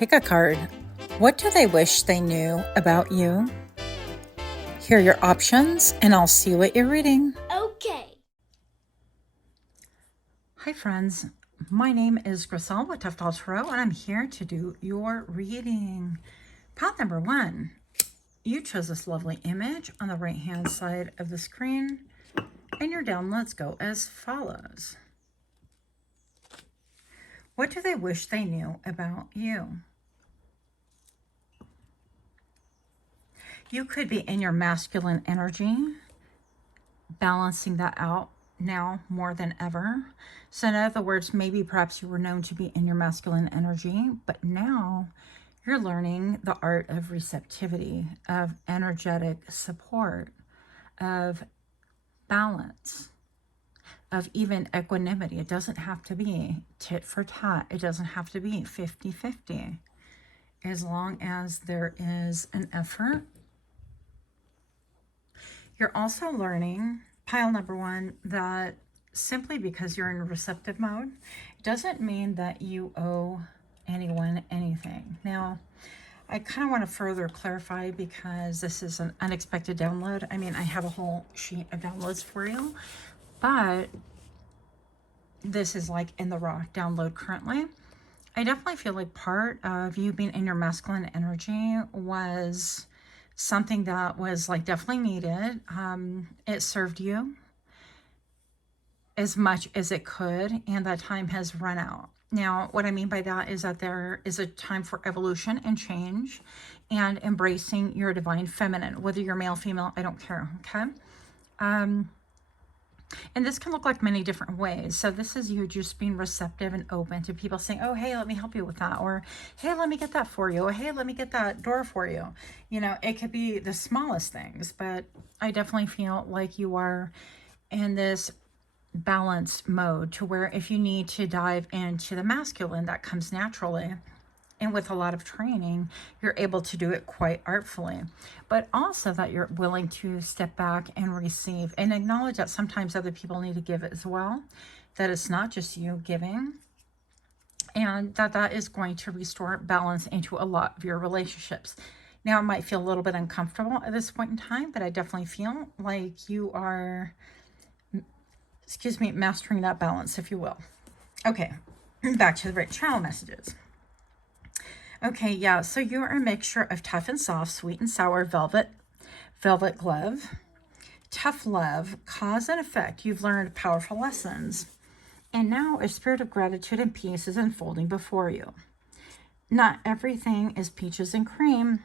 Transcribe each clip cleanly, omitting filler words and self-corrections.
Pick a card. What do they wish they knew about you? Here are your options, and I'll see what you're reading. Okay. Hi, friends. My name is Griselle with Toughdolltarot, and I'm here to do your reading. Pile number 1. You chose this lovely image on the right-hand side of the screen, and your downloads go as follows. What do they wish they knew about you? You could be in your masculine energy, balancing that out now more than ever. So in other words, maybe perhaps you were known to be in your masculine energy, but now you're learning the art of receptivity, of energetic support, of balance, of even equanimity. It doesn't have to be tit for tat. It doesn't have to be 50-50. As long as there is an effort. You're also learning, pile number 1, that simply because you're in receptive mode doesn't mean that you owe anyone anything. Now, I kind of want to further clarify because this is an unexpected download. I mean, I have a whole sheet of downloads for you, but this is like in the raw download currently. I definitely feel like part of you being in your masculine energy was something that was like definitely needed. It served you as much as it could, and that time has run out. Now, what I mean by that is that there is a time for evolution and change and embracing your divine feminine, whether you're male, female, I don't care, okay? And this can look like many different ways. So this is you just being receptive and open to people saying, oh, hey, let me help you with that. Or, hey, let me get that for you. Or, hey, let me get that door for you. You know, it could be the smallest things, but I definitely feel like you are in this balanced mode to where if you need to dive into the masculine, that comes naturally. And with a lot of training, you're able to do it quite artfully, but also that you're willing to step back and receive and acknowledge that sometimes other people need to give as well, that it's not just you giving, and that is going to restore balance into a lot of your relationships. Now, it might feel a little bit uncomfortable at this point in time, but I definitely feel like you are, mastering that balance, if you will. Okay, back to the right channel messages. Okay, yeah, so you're a mixture of tough and soft, sweet and sour, velvet glove, tough love, cause and effect. You've learned powerful lessons. And now a spirit of gratitude and peace is unfolding before you. Not everything is peaches and cream.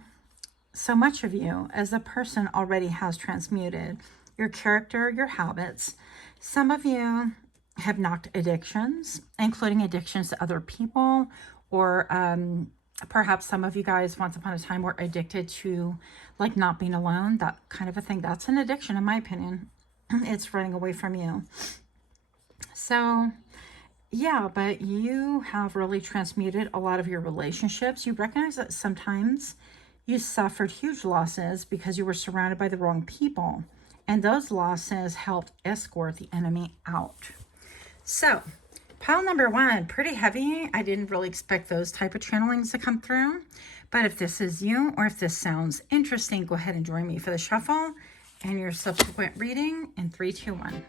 So much of you as a person already has transmuted your character, your habits. Some of you have knocked addictions, including addictions to other people, or perhaps some of you guys once upon a time were addicted to like not being alone, that kind of a thing. That's an addiction in my opinion. It's running away from you. So yeah, but you have really transmuted a lot of your relationships. You recognize that sometimes you suffered huge losses because you were surrounded by the wrong people, and those losses helped escort the enemy out. So pile number 1, pretty heavy. I didn't really expect those type of channelings to come through. But if this is you, or if this sounds interesting, go ahead and join me for the shuffle and your subsequent reading in 3, 2, 1.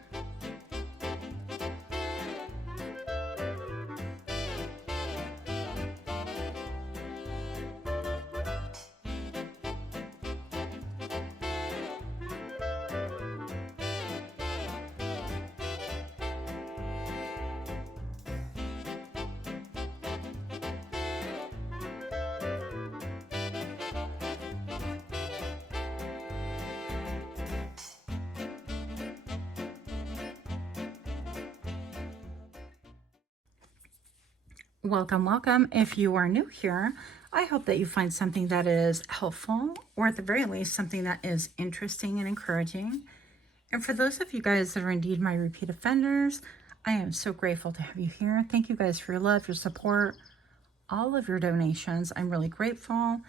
Welcome, welcome. If you are new here, I hope that you find something that is helpful, or at the very least, something that is interesting and encouraging. And for those of you guys that are indeed my repeat offenders, I am so grateful to have you here. Thank you guys for your love, your support, all of your donations. I'm really grateful.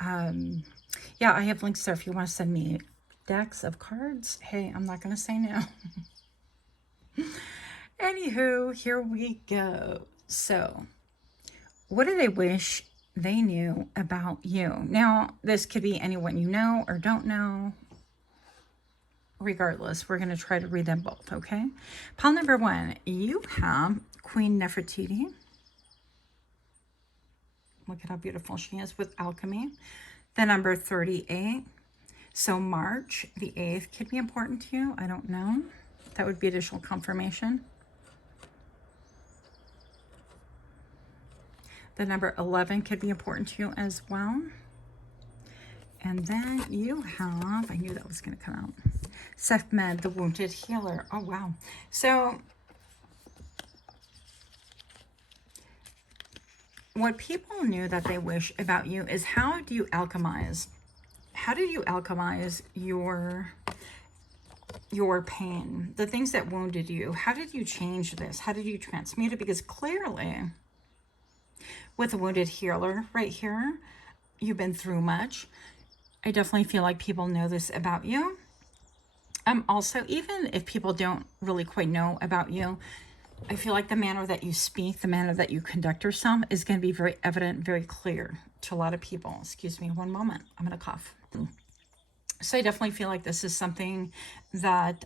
Yeah, I have links there if you want to send me decks of cards. Hey, I'm not going to say no. Anywho, here we go. So, what do they wish they knew about you. Now, this could be anyone you know or don't know. Regardless, we're going to try to read them both, okay? Pile number 1, you have Queen Nefertiti. Look at how beautiful she is with alchemy. The number 38. So March the 8th could be important to you. I don't know. That would be additional confirmation. The number 11 could be important to you as well. And then you have, I knew that was going to come out, Sekhmet, the wounded healer. Oh, wow. So what people knew that they wish about you is, how do you alchemize? How did you alchemize your pain, the things that wounded you? How did you change this? How did you transmute it? Because clearly, with the wounded healer right here, you've been through much. I definitely feel like people know this about you. Also, even if people don't really quite know about you, I feel like the manner that you speak, the manner that you conduct yourself is going to be very evident, very clear to a lot of people. Excuse me one moment. I'm going to cough. So I definitely feel like this is something that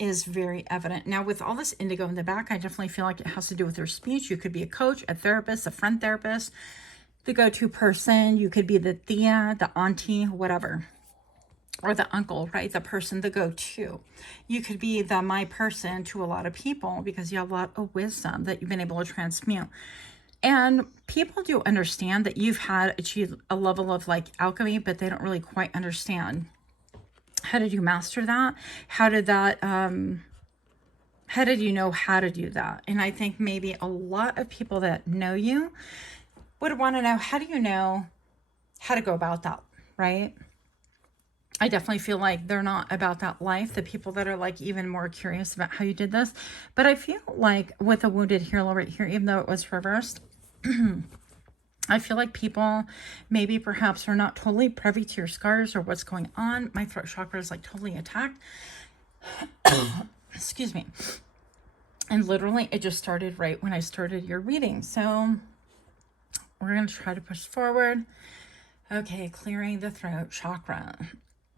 is very evident. Now, with all this indigo in the back, I definitely feel like it has to do with your speech. You could be a coach, a therapist, a friend therapist, the go-to person. You could be the tia, the auntie, whatever. Or the uncle, right? The person, the go-to. You could be the my person to a lot of people because you have a lot of wisdom that you've been able to transmute. And people do understand that you've achieved a level of like alchemy, but they don't really quite understand. How did you master that? How did you know how to do that? And I think maybe a lot of people that know you would want to know, how do you know how to go about that, right? I definitely feel like they're not about that life, the people that are like even more curious about how you did this. But I feel like with the wounded healer right here, even though it was reversed, I feel like people maybe perhaps are not totally privy to your scars or what's going on. My throat chakra is like totally attacked. Excuse me. And literally it just started right when I started your reading. So we're going to try to push forward. Okay, clearing the throat chakra.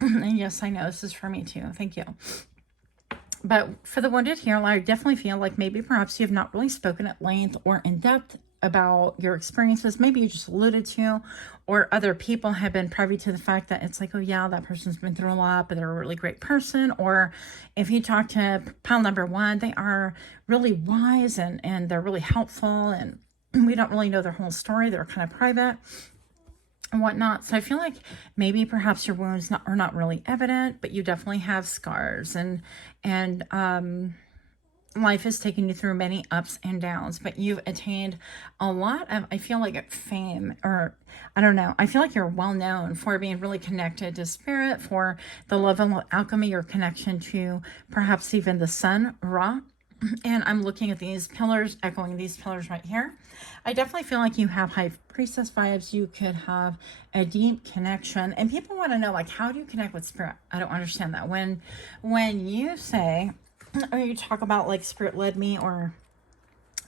And yes, I know this is for me too. Thank you. But for the wounded healer, I definitely feel like maybe perhaps you have not really spoken at length or in depth about your experiences. Maybe you just alluded to, or other people have been privy to the fact that it's like, oh yeah, that person's been through a lot, but they're a really great person. Or if you talk to pile number 1, they are really wise and they're really helpful, and we don't really know their whole story. They're kind of private and whatnot. So I feel like maybe perhaps your wounds are not really evident, but you definitely have scars, and life has taken you through many ups and downs, but you've attained a lot of, I feel like, fame, or I don't know. I feel like you're well known for being really connected to spirit, for the level of alchemy, your connection to perhaps even the sun, Ra. And I'm looking at these pillars, echoing these pillars right here. I definitely feel like you have high priestess vibes. You could have a deep connection, and people want to know, like, how do you connect with spirit? I don't understand that. When you say, or you talk about like spirit led me, or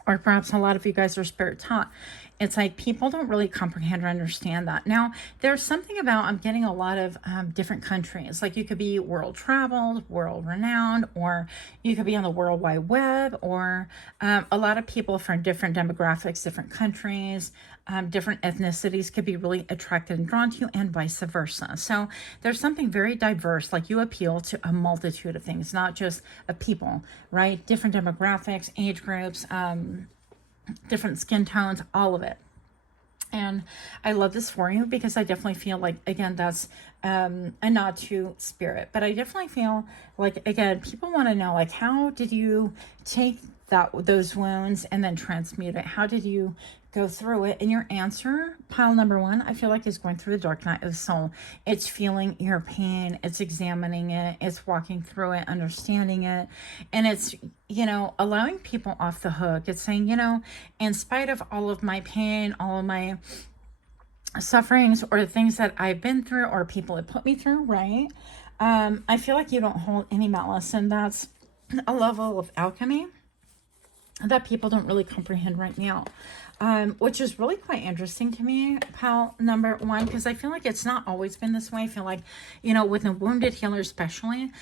perhaps a lot of you guys are spirit taught, it's like people don't really comprehend or understand that. Now, there's something about, I'm getting a lot of different countries. Like you could be world traveled, world renowned, or you could be on the World Wide Web, or a lot of people from different demographics, different countries, different ethnicities could be really attracted and drawn to you, and vice versa. So there's something very diverse, like you appeal to a multitude of things, not just of people, right? Different demographics, age groups, different skin tones, all of it. And I love this for you because I definitely feel like, again, that's a nod to spirit. But I definitely feel like, again, people want to know, like, how did you take those wounds and then transmute it? How did you go through it? And your answer, pile number 1, I feel like is going through the dark night of the soul. It's feeling your pain. It's examining it. It's walking through it, understanding it. And it's, allowing people off the hook. It's saying, in spite of all of my pain, all of my sufferings, or the things that I've been through, or people have put me through, right? I feel like you don't hold any malice. And that's a level of alchemy that people don't really comprehend right now. which is really quite interesting to me, pal number one, because I feel like it's not always been this way. I feel like, you know, with a wounded healer especially,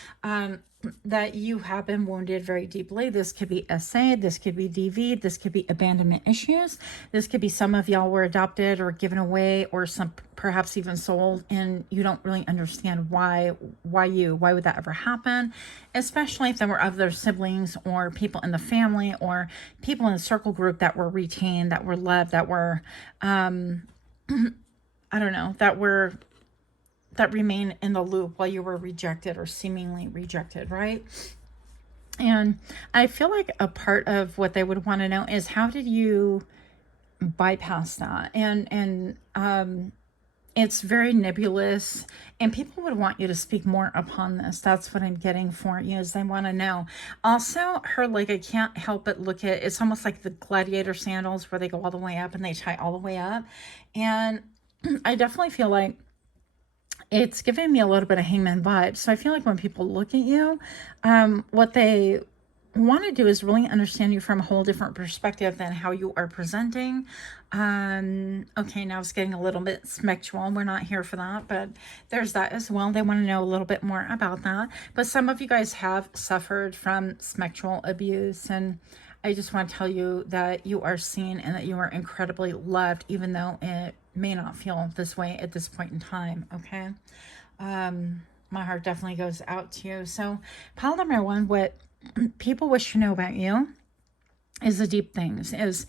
that you have been wounded very deeply. This could be SA, this could be DV, this could be abandonment issues. This could be some of y'all were adopted or given away, or some perhaps even sold, and you don't really understand why would that ever happen, especially if there were other siblings or people in the family or people in the circle group that were retained, that were loved, that were I don't know, that remain in the loop while you were rejected or seemingly rejected, right? And I feel like a part of what they would want to know is, how did you bypass that? And it's very nebulous, and people would want you to speak more upon this. That's what I'm getting for you, is they want to know. Also, her leg, I can't help but look at, it's almost like the gladiator sandals where they go all the way up and they tie all the way up. And I definitely feel like it's giving me a little bit of hangman vibes. So I feel like when people look at you, what they want to do is really understand you from a whole different perspective than how you are presenting. Okay, now it's getting a little bit sexual. We're not here for that, but there's that as well. They want to know a little bit more about that. But some of you guys have suffered from sexual abuse, and I just want to tell you that you are seen and that you are incredibly loved, even though it may not feel this way at this point in time, okay? My heart definitely goes out to you. So, pile number one, what people wish to know about you is the deep things, is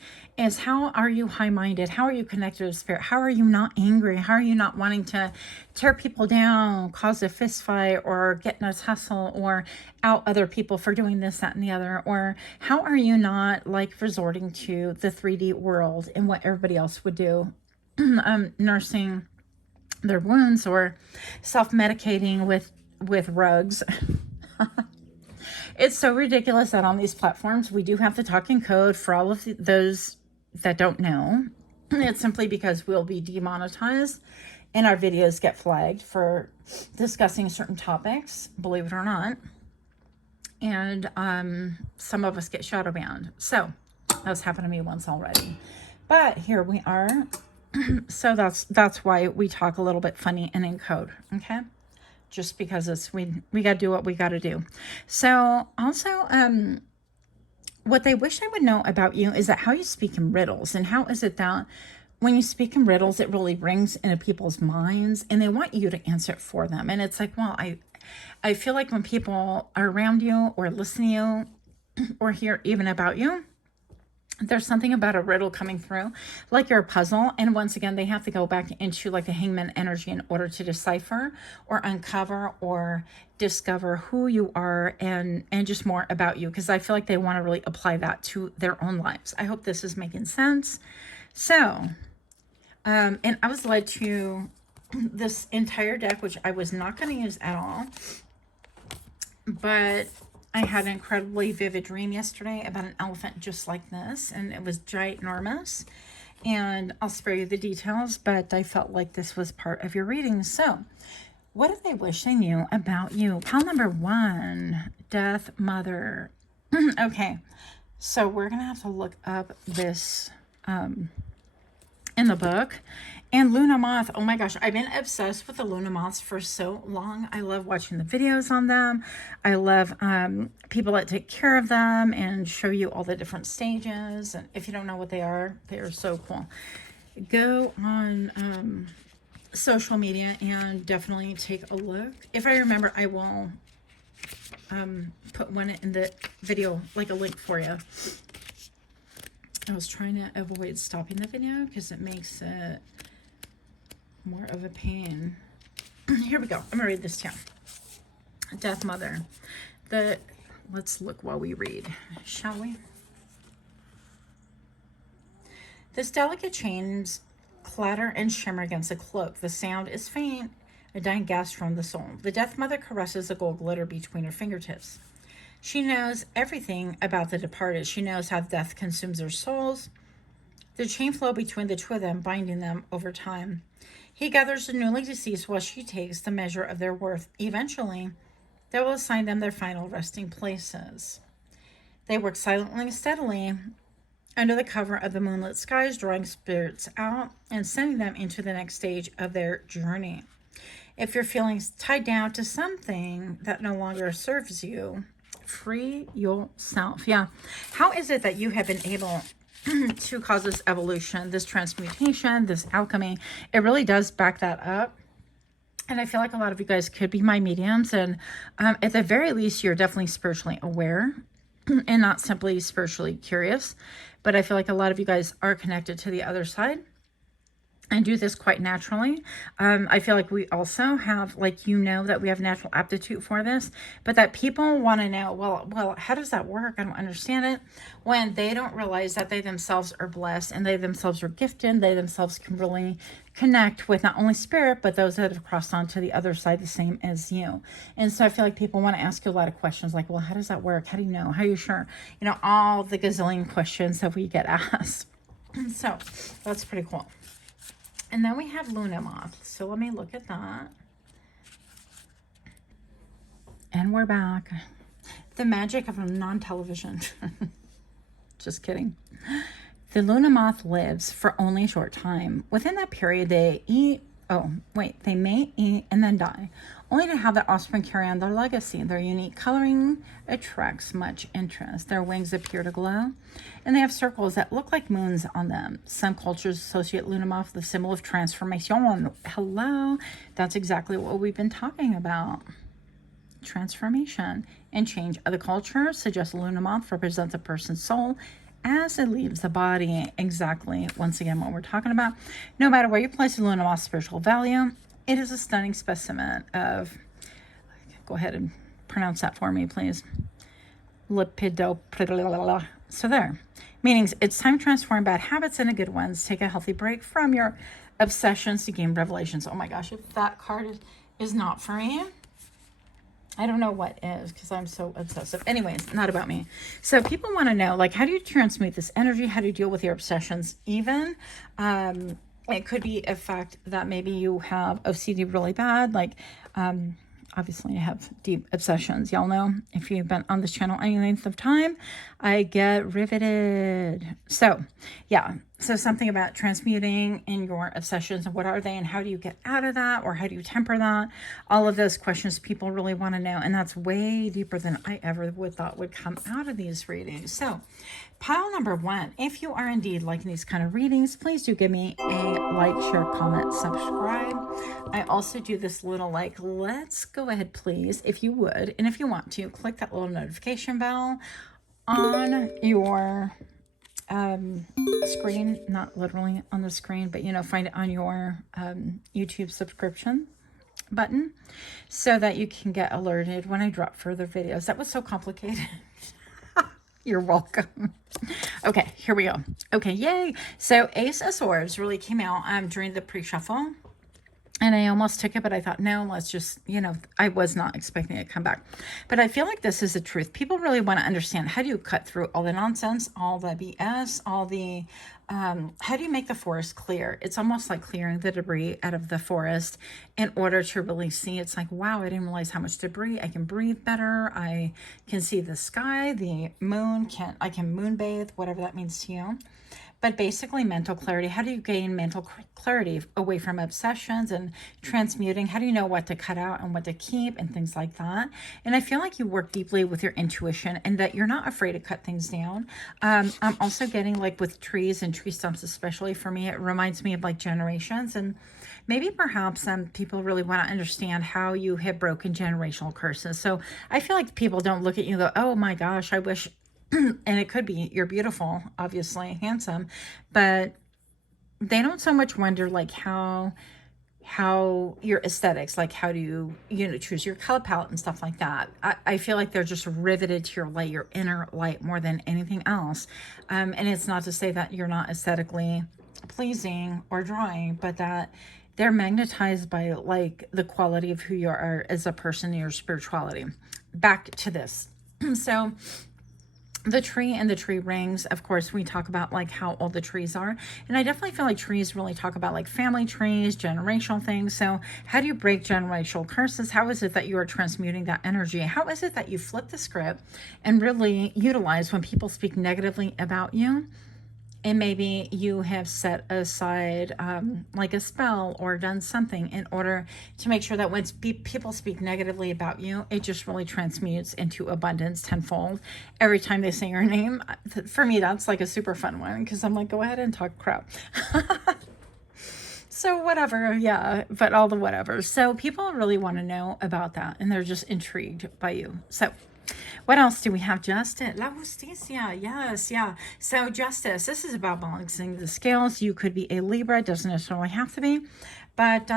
how are you high-minded? How are you connected to spirit? How are you not angry? How are you not wanting to tear people down, cause a fist fight, or get in a tussle, or out other people for doing this, that, and the other? Or how are you not like resorting to the 3D world and what everybody else would do, nursing their wounds or self-medicating with rugs? It's so ridiculous that on these platforms, we do have to talk in code. For all of those that don't know, it's simply because we'll be demonetized and our videos get flagged for discussing certain topics, believe it or not. And some of us get shadow banned. So that's happened to me once already. But here we are. So that's why we talk a little bit funny and in code, okay? Just because it's we got to do what we got to do. So also, what they wish I would know about you is that how you speak in riddles, and how is it that when you speak in riddles, it really rings into people's minds and they want you to answer it for them. And it's like, well, I feel like when people are around you or listen to you or hear even about you, there's something about a riddle coming through, like you're a puzzle. And once again, they have to go back into like the hangman energy in order to decipher or uncover or discover who you are and just more about you. Because I feel like they want to really apply that to their own lives. I hope this is making sense. So, and I was led to this entire deck, which I was not going to use at all. But I had an incredibly vivid dream yesterday about an elephant just like this, and it was ginormous. And I'll spare you the details, but I felt like this was part of your reading. So, what do they wish they knew about you? Pile number one, Death Mother. Okay, so we're going to have to look up this in the book. And Luna Moth, oh my gosh, I've been obsessed with the Luna Moths for so long. I love watching the videos on them. I love people that take care of them and show you all the different stages. And if you don't know what they are so cool. Go on social media and definitely take a look. If I remember, I will put one in the video, like a link for you. I was trying to avoid stopping the video because it makes it more of a pain. Here we go. I'm gonna read this down. Death Mother. Let's look while we read, shall we? This delicate chains clatter and shimmer against the cloak. The sound is faint, a dying gasp from the soul. The Death Mother caresses the gold glitter between her fingertips. She knows everything about the departed. She knows how death consumes their souls. The chain flow between the two of them, binding them over time. He gathers the newly deceased while she takes the measure of their worth. Eventually, they will assign them their final resting places. They work silently and steadily under the cover of the moonlit skies, drawing spirits out and sending them into the next stage of their journey. If you're feeling tied down to something that no longer serves you, free yourself. Yeah. How is it that you have been able to cause this evolution, this transmutation, this alchemy? It really does back that up. And I feel like a lot of you guys could be my mediums. And at the very least, you're definitely spiritually aware and not simply spiritually curious. But I feel like a lot of you guys are connected to the other side and do this quite naturally. I feel like we also have, like, that we have natural aptitude for this, but that people want to know, well, how does that work? I don't understand it. When they don't realize that they themselves are blessed and they themselves are gifted, they themselves can really connect with not only spirit, but those that have crossed on to the other side, the same as you. And so I feel like people want to ask you a lot of questions like, well, how does that work? How do you know? How are you sure? All the gazillion questions that we get asked. So that's pretty cool. And then we have Luna Moth. So let me look at that. And we're back. The magic of a non-television. Just kidding. The Luna Moth lives for only a short time. Within that period, they may eat and then die, only to have their offspring carry on their legacy. Their unique coloring attracts much interest. Their wings appear to glow, and they have circles that look like moons on them. Some cultures associate Luna Moth with the symbol of transformation. Hello, that's exactly what we've been talking about. Transformation and change. Other cultures suggest Luna Moth represents a person's soul as it leaves the body. Exactly, once again, what we're talking about. No matter where you place the Luna Moth's spiritual value, it is a stunning specimen of, go ahead and pronounce that for me, please. Lipido. So there. Meaning it's time to transform bad habits into good ones. Take a healthy break from your obsessions to gain revelations. Oh my gosh, if that card is not for me, I don't know what is, because I'm so obsessive. Anyways, not about me. So people want to know, like, how do you transmute this energy? How do you deal with your obsessions? Even it could be a fact that maybe you have OCD really bad. Like, obviously I have deep obsessions. Y'all know, if you've been on this channel any length of time, I get riveted. So yeah, so something about transmuting in your obsessions, and what are they and how do you get out of that, or how do you temper that? All of those questions people really want to know, and that's way deeper than I ever would thought would come out of these readings. So pile number 1, if you are indeed liking these kind of readings, please do give me a like, share, comment, subscribe. I also do this little, like, let's go ahead, please, if you would, and if you want to, click that little notification bell on your screen, not literally on the screen, but find it on your YouTube subscription button, so that you can get alerted when I drop further videos. That was so complicated. You're welcome. Okay, here we go. Okay, yay. So Ace of Swords really came out during the pre-shuffle. And I almost took it, but I thought, no, let's just, I was not expecting it to come back. But I feel like this is the truth. People really want to understand, how do you cut through all the nonsense, all the BS, all the, how do you make the forest clear? It's almost like clearing the debris out of the forest in order to really see. It's like, wow, I didn't realize how much debris. I can breathe better. I can see the sky, the moon, I can moonbathe, whatever that means to you. But basically, mental clarity. How do you gain mental clarity away from obsessions and transmuting? How do you know what to cut out and what to keep and things like that? And I feel like you work deeply with your intuition, and that you're not afraid to cut things down. I'm also getting, like, with trees and tree stumps, especially for me, it reminds me of, like, generations. And maybe perhaps people really want to understand how you have broken generational curses. So I feel like people don't look at you and go, oh my gosh, I wish... and it could be, you're beautiful, obviously, handsome, but they don't so much wonder, like, how your aesthetics, like, how do you choose your color palette and stuff like that. I feel like they're just riveted to your light, your inner light, more than anything else. And it's not to say that you're not aesthetically pleasing or drawing, but that they're magnetized by, like, the quality of who you are as a person, your spirituality. Back to this. So the tree and the tree rings, of course, we talk about, like, how old the trees are. And I definitely feel like trees really talk about, like, family trees, generational things. So how do you break generational curses? How is it that you are transmuting that energy? How is it that you flip the script and really utilize when people speak negatively about you? And maybe you have set aside like a spell or done something in order to make sure that when people speak negatively about you, it just really transmutes into abundance tenfold every time they say your name. For me, that's like a super fun one because I'm like, go ahead and talk crap. So whatever, yeah, but all the whatever. So people really want to know about that, and they're just intrigued by you. So what else do we have? Justice. La justicia. Yes, yeah. So justice. This is about balancing the scales. You could be a Libra. It doesn't necessarily have to be. But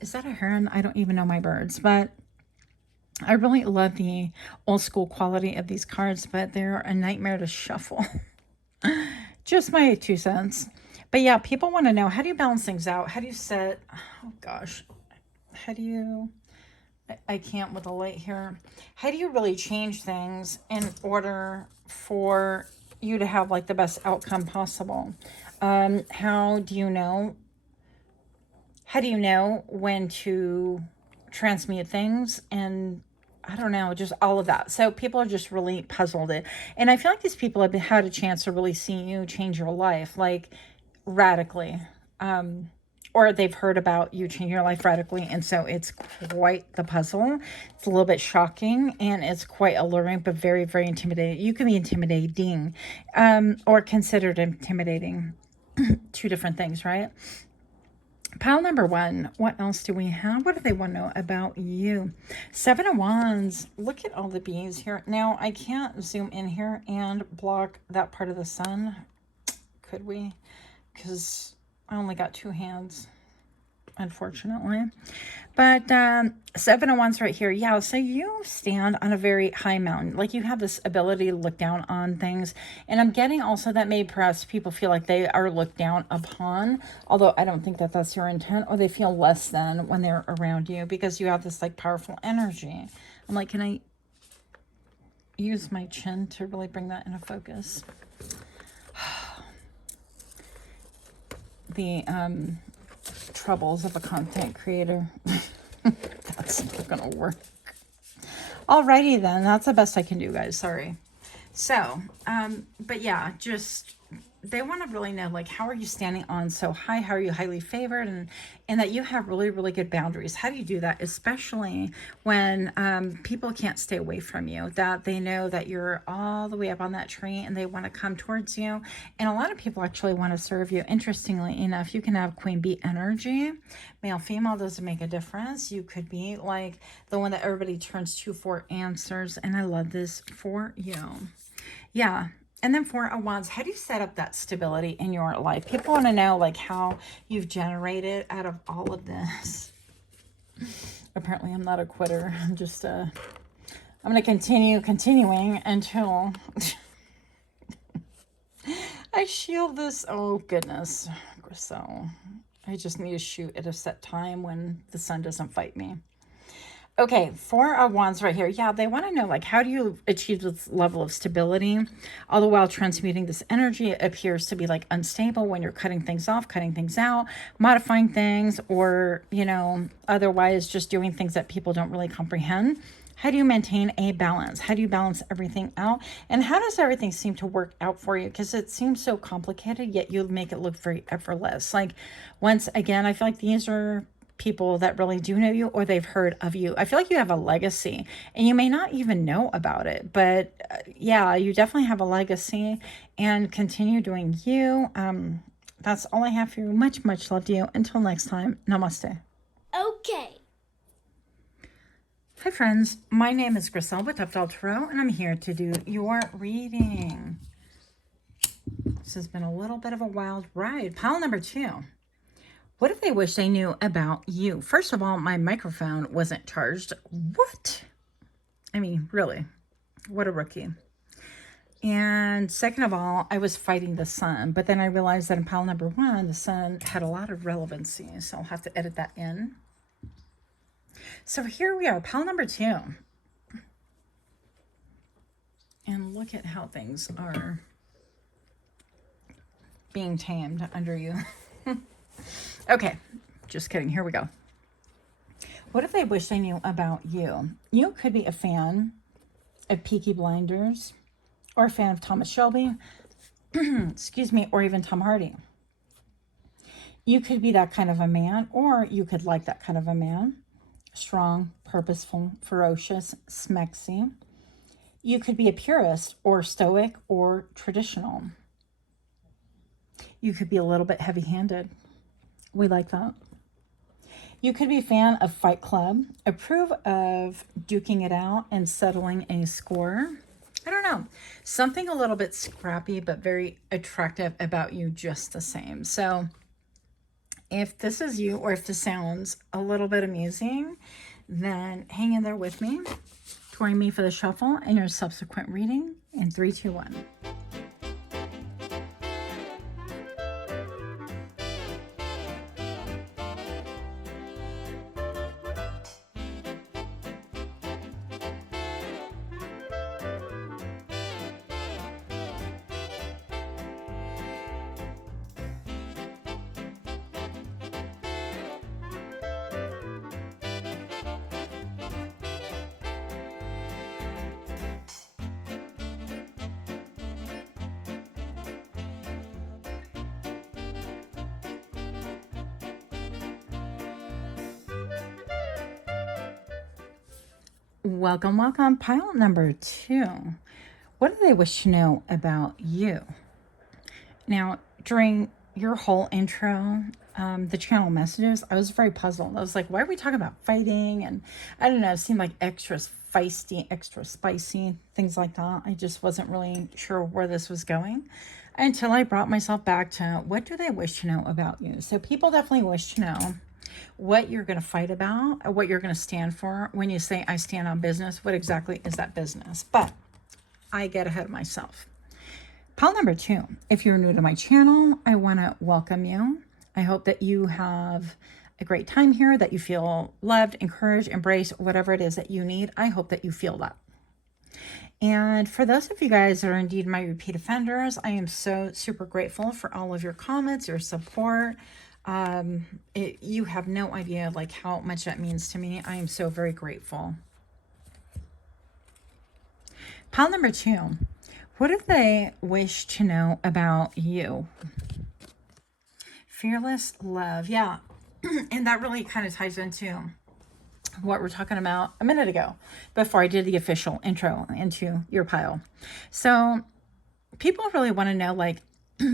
is that a heron? I don't even know my birds. But I really love the old school quality of these cards. But they're a nightmare to shuffle. Just my 2 cents. But yeah, people want to know, how do you balance things out? How do you set... Oh, gosh. How do you... I can't with the light here. How do you really change things in order for you to have like the best outcome possible? How do you know when to transmute things? And I don't know, just all of that. So people are just really puzzled. And I feel like these people have had a chance to really see you change your life, like radically. Or they've heard about you changing your life radically, and so it's quite the puzzle. It's a little bit shocking, and it's quite alluring, but very, very intimidating. You can be intimidating, or considered intimidating. 2 different things, right? Pile number 1, what else do we have? What do they want to know about you? 7 of Wands. Look at all the bees here. Now, I can't zoom in here and block that part of the sun. Could we? Because I only got 2 hands, unfortunately. But 7 of Wands right here. Yeah, so you stand on a very high mountain. Like you have this ability to look down on things. And I'm getting also that maybe perhaps people feel like they are looked down upon. Although I don't think that that's your intent. Or they feel less than when they're around you. Because you have this like powerful energy. I'm like, can I use my chin to really bring that into focus? The troubles of a content creator. That's not gonna work. Alrighty then, that's the best I can do, guys. Sorry. So but yeah, just they want to really know, like, how are you standing on so high? How are you highly favored? And that you have really, really good boundaries. How do you do that? Especially when people can't stay away from you, that they know that you're all the way up on that tree and they want to come towards you. And a lot of people actually want to serve you. Interestingly enough, you can have Queen Bee energy. Male, female, doesn't make a difference. You could be like the one that everybody turns to for answers. And I love this for you. Yeah. And then 4 of Wands, how do you set up that stability in your life? People want to know, like, how you've generated out of all of this. Apparently, I'm not a quitter. I'm just, I'm going to continuing until I shield this. Oh, goodness. So I just need to shoot at a set time when the sun doesn't fight me. Okay, 4 of Wands right here. Yeah, they want to know, like, how do you achieve this level of stability? All the while transmuting this energy, it appears to be, like, unstable when you're cutting things off, cutting things out, modifying things, or, you know, otherwise just doing things that people don't really comprehend. How do you maintain a balance? How do you balance everything out? And how does everything seem to work out for you? Because it seems so complicated, yet you make it look very effortless. Like, once again, I feel like these are people that really do know you, or they've heard of you. I feel like you have a legacy and you may not even know about it, but yeah, you definitely have a legacy, and continue doing you. That's all I have for you. Much, much love to you. Until next time, namaste. Okay. Hi friends, my name is Griselle with Toughdolltarot, and I'm here to do your reading. This has been a little bit of a wild ride. Pile number 2. What if they wish they knew about you? First of all, my microphone wasn't charged. What? I mean, really, what a rookie. And second of all, I was fighting the sun, but then I realized that in pile number 1, the sun had a lot of relevancy, so I'll have to edit that in. So here we are, pile number 2. And look at how things are being tamed under you. Okay, just kidding. Here we go. What if they wish they knew about you? You could be a fan of Peaky Blinders, or a fan of Thomas Shelby, excuse me, or even Tom Hardy. You could be that kind of a man, or you could like that kind of a man. Strong, purposeful, ferocious, smexy. You could be a purist, or stoic, or traditional. You could be a little bit heavy-handed. We like that. You could be a fan of Fight Club, approve of duking it out and settling a score. I don't know, something a little bit scrappy, but very attractive about you just the same. So if this is you, or if this sounds a little bit amusing, then hang in there with me. Join me for the shuffle and your subsequent reading in 3, 2, 1. Welcome, welcome. Pile number 2. What do they wish to know about you? Now, during your whole intro, the channel messages, I was very puzzled. I was like, why are we talking about fighting? And I don't know, it seemed like extra feisty, extra spicy, things like that. I just wasn't really sure where this was going until I brought myself back to what do they wish to know about you? So people definitely wish to know what you're going to fight about, what you're going to stand for. When you say, I stand on business, what exactly is that business? But I get ahead of myself. Pile number 2, if you're new to my channel, I want to welcome you. I hope that you have a great time here, that you feel loved, encouraged, embraced, whatever it is that you need. I hope that you feel that. And for those of you guys that are indeed my repeat offenders, I am so super grateful for all of your comments, your support. You have no idea like how much that means to me. I am so very grateful. Pile number 2. What do they wish to know about you? Fearless love. Yeah. And that really kind of ties into what we're talking about a minute ago before I did the official intro into your pile. So people really want to know, like,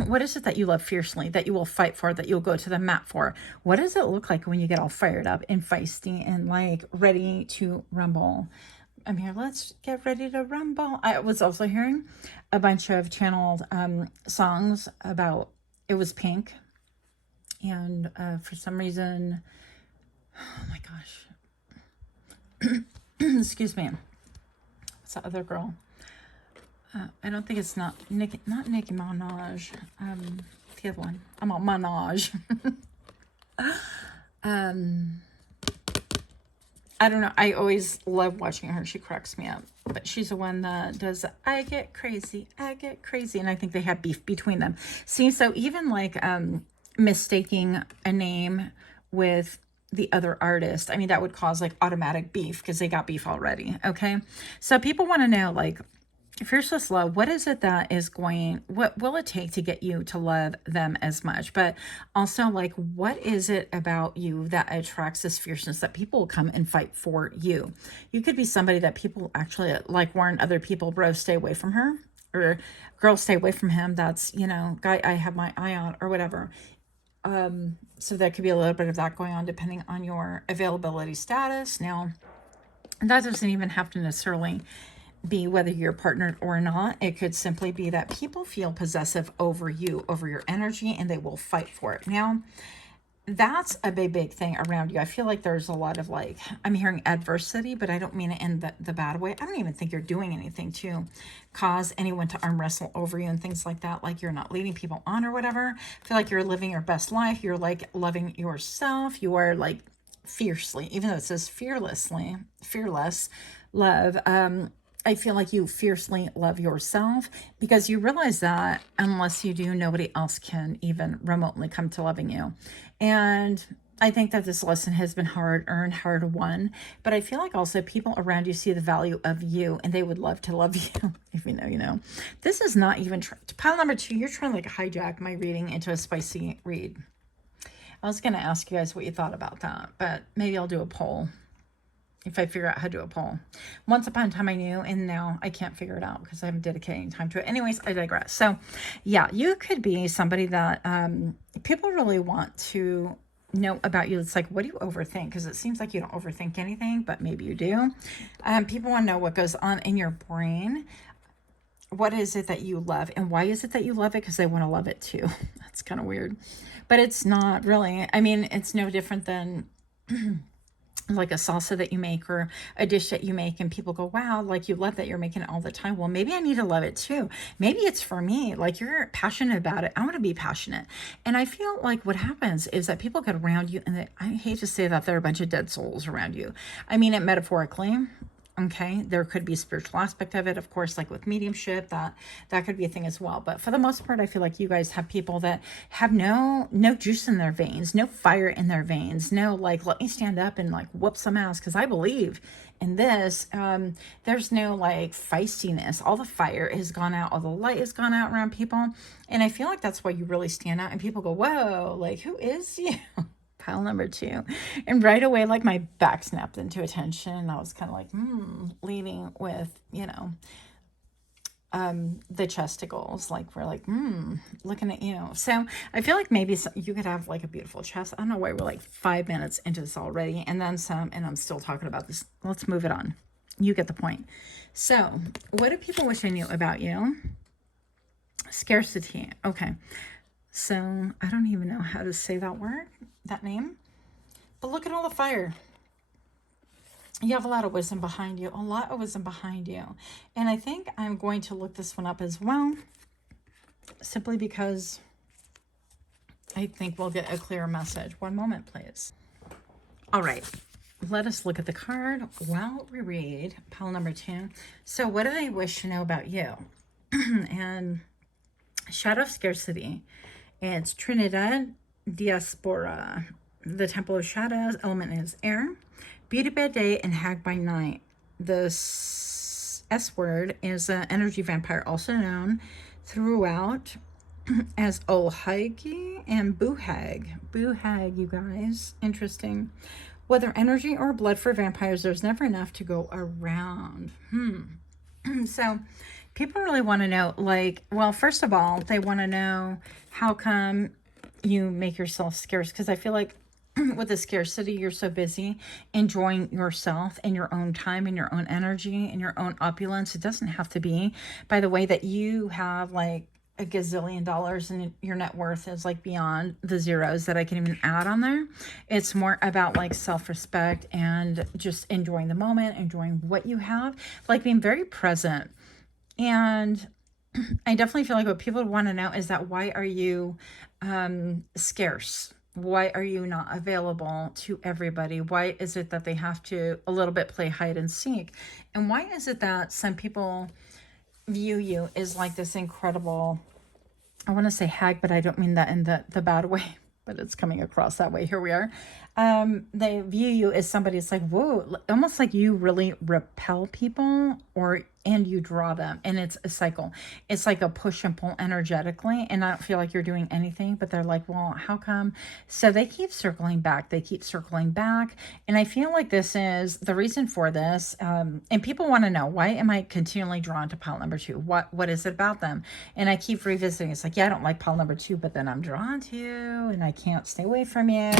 what is it that you love fiercely, that you will fight for, that you'll go to the mat for? What does it look like when you get all fired up and feisty and like ready to rumble? I'm here, let's get ready to rumble. I was also hearing a bunch of channeled songs about, it was Pink. And for some reason, oh my gosh. Excuse me. What's that other girl? I don't think it's not Nicki Minaj. The other one. I'm on Minaj. I don't know. I always love watching her. She cracks me up. But she's the one that does, I get crazy. And I think they have beef between them. See, so even like mistaking a name with the other artist, I mean, that would cause like automatic beef because they got beef already. Okay. So people want to know, like, fierceless love, what is it that is going, what will it take to get you to love them as much? But also, like, what is it about you that attracts this fierceness that people will come and fight for you? You could be somebody that people actually like warn other people, bro, stay away from her, or girl, stay away from him. That's, you know, guy, I have my eye on, or whatever. So that could be a little bit of that going on depending on your availability status. Now, that doesn't even have to necessarily be whether you're partnered or not. It could simply be that people feel possessive over you, over your energy, and they will fight for it. Now, that's a big thing around you. I feel like there's a lot of, like, I'm hearing adversity, but I don't mean it in the bad way. I don't even think you're doing anything to cause anyone to arm wrestle over you and things like that. Like, you're not leading people on or whatever. I feel like you're living your best life. You're like loving yourself. You are like fiercely, even though it says fearless love. I feel like you fiercely love yourself because you realize that unless you do, nobody else can even remotely come to loving you. And I think that this lesson has been hard earned, hard won, but I feel like also people around you see the value of you and they would love to love you. If you know, you know. This is not even, pile number 2, you're trying to like hijack my reading into a spicy read. I was going to ask you guys what you thought about that, but maybe I'll do a poll if I figure out how to do a poll. Once upon a time I knew, and now I can't figure it out because I'm dedicating time to it. Anyways, I digress. So yeah, you could be somebody that people really want to know about you. It's like, what do you overthink? Because it seems like you don't overthink anything, but maybe you do. People want to know what goes on in your brain. What is it that you love, and why is it that you love it? Because they want to love it too. That's kind of weird, but it's not really. I mean, it's no different than like a salsa that you make or a dish that you make, and people go, wow, like you love that, you're making it all the time. Well, maybe I need to love it too. Maybe it's for me. Like, you're passionate about it. I want to be passionate. And I feel like what happens is that people get around you, and I hate to say that, there are a bunch of dead souls around you. I mean it metaphorically. Okay, there could be a spiritual aspect of it, of course, like with mediumship, that could be a thing as well. But for the most part, I feel like you guys have people that have no juice in their veins, no fire in their veins, no like, let me stand up and like whoop some ass because I believe in this. There's no like feistiness. All the fire has gone out, all the light has gone out around people, and I feel like that's why you really stand out. And people go, whoa, like, who is you? Pile number 2. And right away, like, my back snapped into attention. I was kind of like, leading with, you know, the chesticles. Like, we're like, looking at you. So I feel like maybe you could have like a beautiful chest. I don't know why we're like 5 minutes into this already, and then some, and I'm still talking about this. Let's move it on. You get the point. So what do people wish I knew about you? Scarcity. Okay. So I don't even know how to say that word, that name, but look at all the fire. You have a lot of wisdom behind you, And I think I'm going to look this one up as well, simply because I think we'll get a clearer message. One moment, please. All right. Let us look at the card while we read pile number 2. So what do they wish to know about you? And Shadow of Scarcity. It's Trinidad Diaspora. The Temple of Shadows, element is air. Beauty by day and hag by night. The S word is an energy vampire, also known throughout as Olhagi and Buhag. Buhag, you guys. Interesting. Whether energy or blood for vampires, there's never enough to go around. So people really want to know, like, well, first of all, they want to know how come you make yourself scarce. Because I feel like with the scarcity, you're so busy enjoying yourself and your own time and your own energy and your own opulence. It doesn't have to be by the way that you have like a gazillion dollars and your net worth is like beyond the zeros that I can even add on there. It's more about like self-respect and just enjoying the moment, enjoying what you have, like being very present. And I definitely feel like what people want to know is that, why are you scarce? Why are you not available to everybody? Why is it that they have to a little bit play hide and seek? And why is it that some people view you as like this incredible, I want to say hag, but I don't mean that in the bad way, but it's coming across that way. Here we are. They view you as somebody, it's like, whoa, almost like you really repel people, and you draw them, and it's a cycle. It's like a push and pull energetically, and I don't feel like you're doing anything, but they're like, well, how come? So they keep circling back. And I feel like this is the reason for this. And people want to know, why am I continually drawn to pile number 2? What is it about them? And I keep revisiting. It's like, yeah, I don't like pile number 2, but then I'm drawn to you, and I can't stay away from you.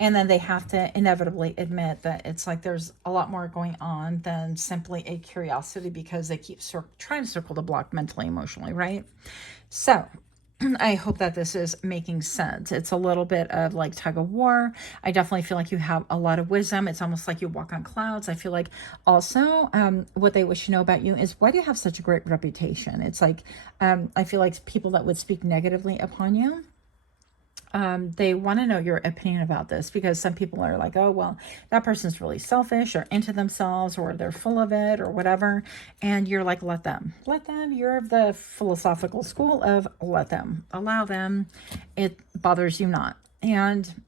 And then they have to inevitably admit that it's like there's a lot more going on than simply a curiosity, because they keep trying to circle the block mentally, emotionally, right? So I hope that this is making sense. It's a little bit of like tug of war. I definitely feel like you have a lot of wisdom. It's almost like you walk on clouds. I feel like also what they wish to know about you is, why do you have such a great reputation? It's like, I feel like people that would speak negatively upon you, they want to know your opinion about this, because some people are like, oh, well, that person's really selfish or into themselves, or they're full of it or whatever. And you're like, let them. You're of the philosophical school of let them, allow them. It bothers you not. And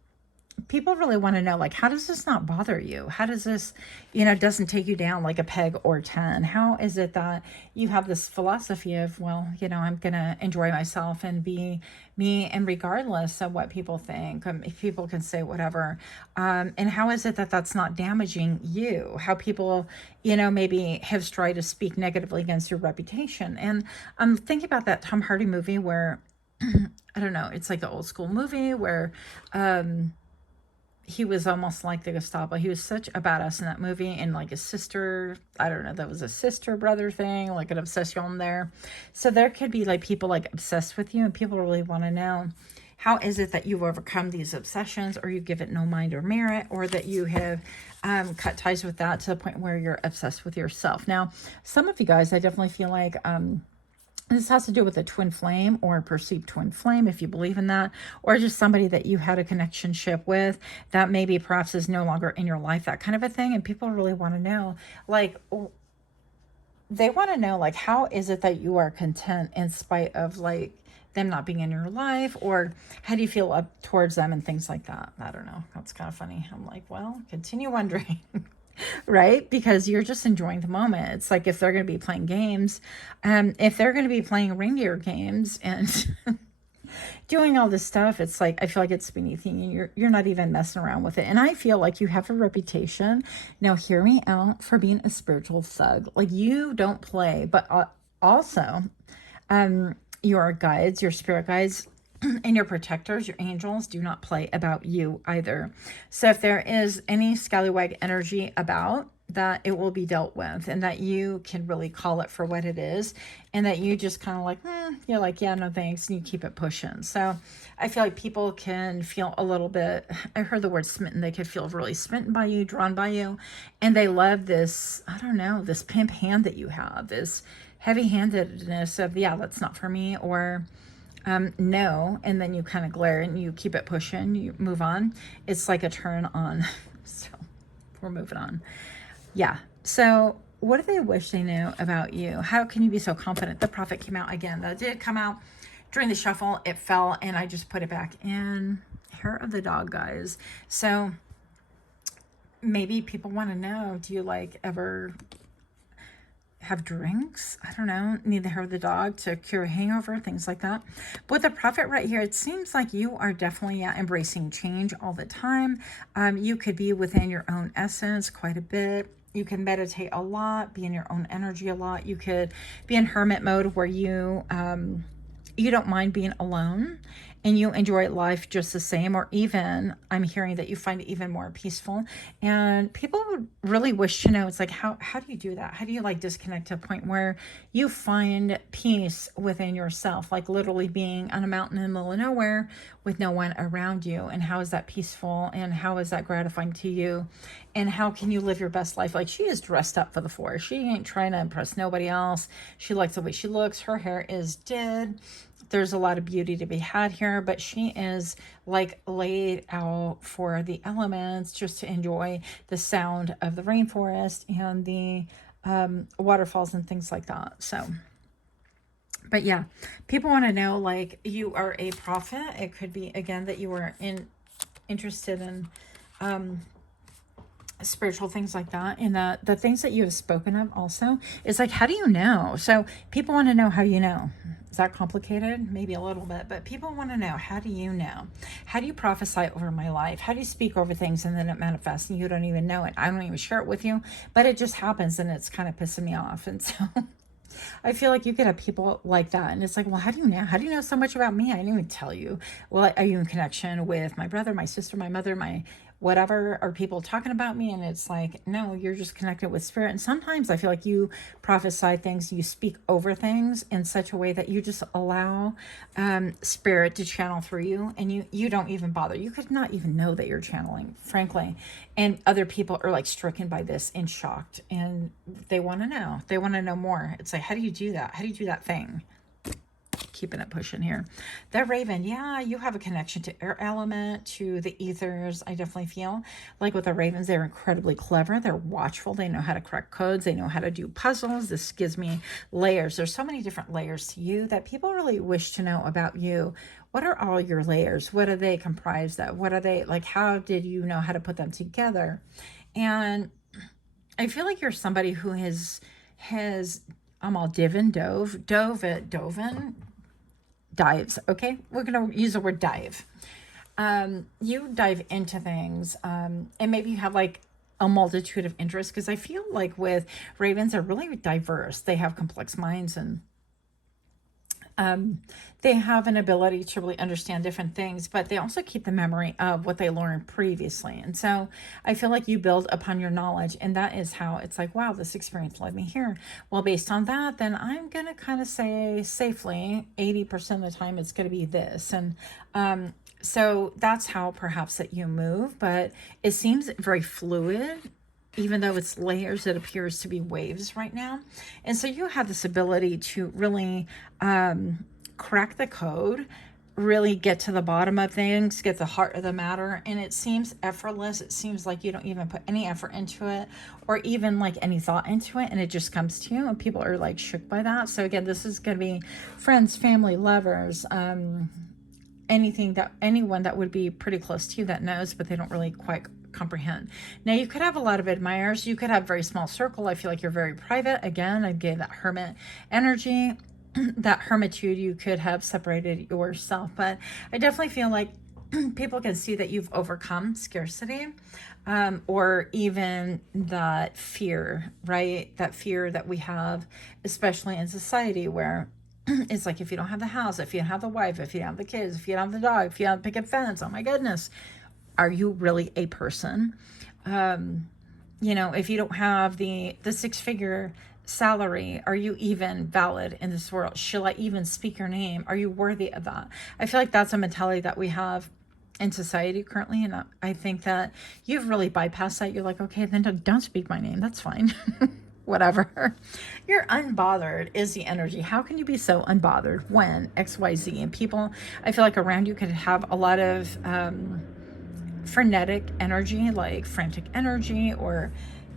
people really want to know, like, how does this not bother you? How does this, you know, doesn't take you down like a peg or 10? How is it that you have this philosophy of, well, you know, I'm going to enjoy myself and be me, and regardless of what people think, if people can say whatever. And how is it that that's not damaging you? How people, you know, maybe have tried to speak negatively against your reputation. And I'm thinking about that Tom Hardy movie where, I don't know, it's like the old school movie where he was almost like the Gestapo. He was such a badass in that movie, and like his sister, I don't know, that was a sister brother thing, like an obsession there. So there could be like people like obsessed with you, and people really want to know, how is it that you've overcome these obsessions, or you give it no mind or merit, or that you have cut ties with that to the point where you're obsessed with yourself. Now, some of you guys, I definitely feel like this has to do with a twin flame or a perceived twin flame, if you believe in that, or just somebody that you had a connectionship with that maybe perhaps is no longer in your life, that kind of a thing. And people really want to know, like, they want to know, like, how is it that you are content in spite of, like, them not being in your life, or how do you feel up towards them and things like that? I don't know. That's kind of funny. I'm like, well, continue wondering. Right? Because you're just enjoying the moment. It's like if they're going to be playing games, if they're going to be playing reindeer games and doing all this stuff, it's like, I feel like it's beneath you, and you're not even messing around with it. And I feel like you have a reputation, now hear me out, for being a spiritual thug. Like, you don't play, but also your guides, your spirit guides, and your protectors, your angels, do not play about you either. So if there is any scallywag energy about that, it will be dealt with, and that you can really call it for what it is, and that you just kind of like, you're like, yeah, no thanks, and you keep it pushing. So I feel like people can feel a little bit, I heard the word smitten, they could feel really smitten by you, drawn by you, and they love this, I don't know, this pimp hand that you have, this heavy-handedness of, yeah, that's not for me, or no, and then you kind of glare and you keep it pushing, you move on. It's like a turn on. So we're moving on. Yeah. So what do they wish they knew about you? How can you be so confident? The Prophet came out again. That did come out during the shuffle. It fell, and I just put it back in. Hair of the dog, guys. So maybe people want to know, do you like ever have drinks? I don't know, need the hair of the dog to cure a hangover, things like that. But with the Prophet right here, it seems like you are definitely embracing change all the time. You could be within your own essence quite a bit. You can meditate a lot, be in your own energy a lot. You could be in hermit mode where you don't mind being alone, and you enjoy life just the same, or even I'm hearing that you find it even more peaceful. And people would really wish to know, it's like, how do you do that? How do you like disconnect to a point where you find peace within yourself, like literally being on a mountain in the middle of nowhere with no one around you? And how is that peaceful, and how is that gratifying to you? And how can you live your best life? Like, she is dressed up for the floor. She ain't trying to impress nobody else. She likes the way she looks. Her hair is did. There's a lot of beauty to be had here, but she is like laid out for the elements, just to enjoy the sound of the rainforest and the waterfalls and things like that. So, but yeah, people want to know, like, you are a prophet. It could be, again, that you are interested in spiritual things like that, and the things that you have spoken of also is like, how do you know? So people want to know, how do you know? Is that complicated? Maybe a little bit, but people want to know, how do you know? How do you prophesy over my life? How do you speak over things and then it manifests and you don't even know it? I don't even share it with you, but it just happens, and it's kind of pissing me off. And so I feel like you could have people like that, and it's like, well, how do you know? How do you know so much about me? I didn't even tell you. Well, are you in connection with my brother, my sister, my mother, my whatever? Are people talking about me? And it's like, no, you're just connected with spirit. And sometimes I feel like you prophesy things, you speak over things in such a way that you just allow spirit to channel through you, and you don't even bother. You could not even know that you're channeling, frankly. And other people are like stricken by this and shocked, and they want to know. They want to know more. It's like, how do you do that? How do you do that thing? keeping it pushing here. The Raven, yeah, you have a connection to air element, to the ethers. I definitely feel like with the Ravens, they're incredibly clever. They're watchful. They know how to crack codes. They know how to do puzzles. This gives me layers. There's so many different layers to you that people really wish to know about you. What are all your layers? What are they comprised of? What are they like? How did you know how to put them together? And I feel like you're somebody who has I'm all dives. Okay, we're gonna use the word dive. You dive into things, and maybe you have like a multitude of interests, because I feel like with Ravens, they're really diverse. They have complex minds, and they have an ability to really understand different things, but they also keep the memory of what they learned previously. And so I feel like you build upon your knowledge, and that is how it's like, wow, this experience led me here. Well, based on that, then I'm going to kind of say safely 80% of the time it's going to be this. And so that's how perhaps that you move, but it seems very fluid. Even though it's layers, it appears to be waves right now. And so you have this ability to really crack the code, really get to the bottom of things, get the heart of the matter. And it seems effortless. It seems like you don't even put any effort into it or even like any thought into it. And it just comes to you, and people are like shook by that. So again, this is going to be friends, family, lovers, anyone that would be pretty close to you that knows, but they don't really quite comprehend. Now, you could have a lot of admirers. You could have a very small circle. I feel like you're very private. Again, I gave that hermit energy, that hermitude. You could have separated yourself, but I definitely feel like people can see that you've overcome scarcity, or even that fear, right? That fear that we have, especially in society, where it's like, if you don't have the house, if you don't have the wife, if you don't have the kids, if you don't have the dog, if you don't have a picket fence, oh my goodness, are you really a person? You know, if you don't have the 6-figure salary, are you even valid in this world? Shall I even speak your name? Are you worthy of that? I feel like that's a mentality that we have in society currently, and I think that you've really bypassed that. You're like, okay, then don't speak my name. That's fine. Whatever. You're unbothered is the energy. How can you be so unbothered when XYZ? And people, I feel like around you could have a lot of frenetic energy, like frantic energy, or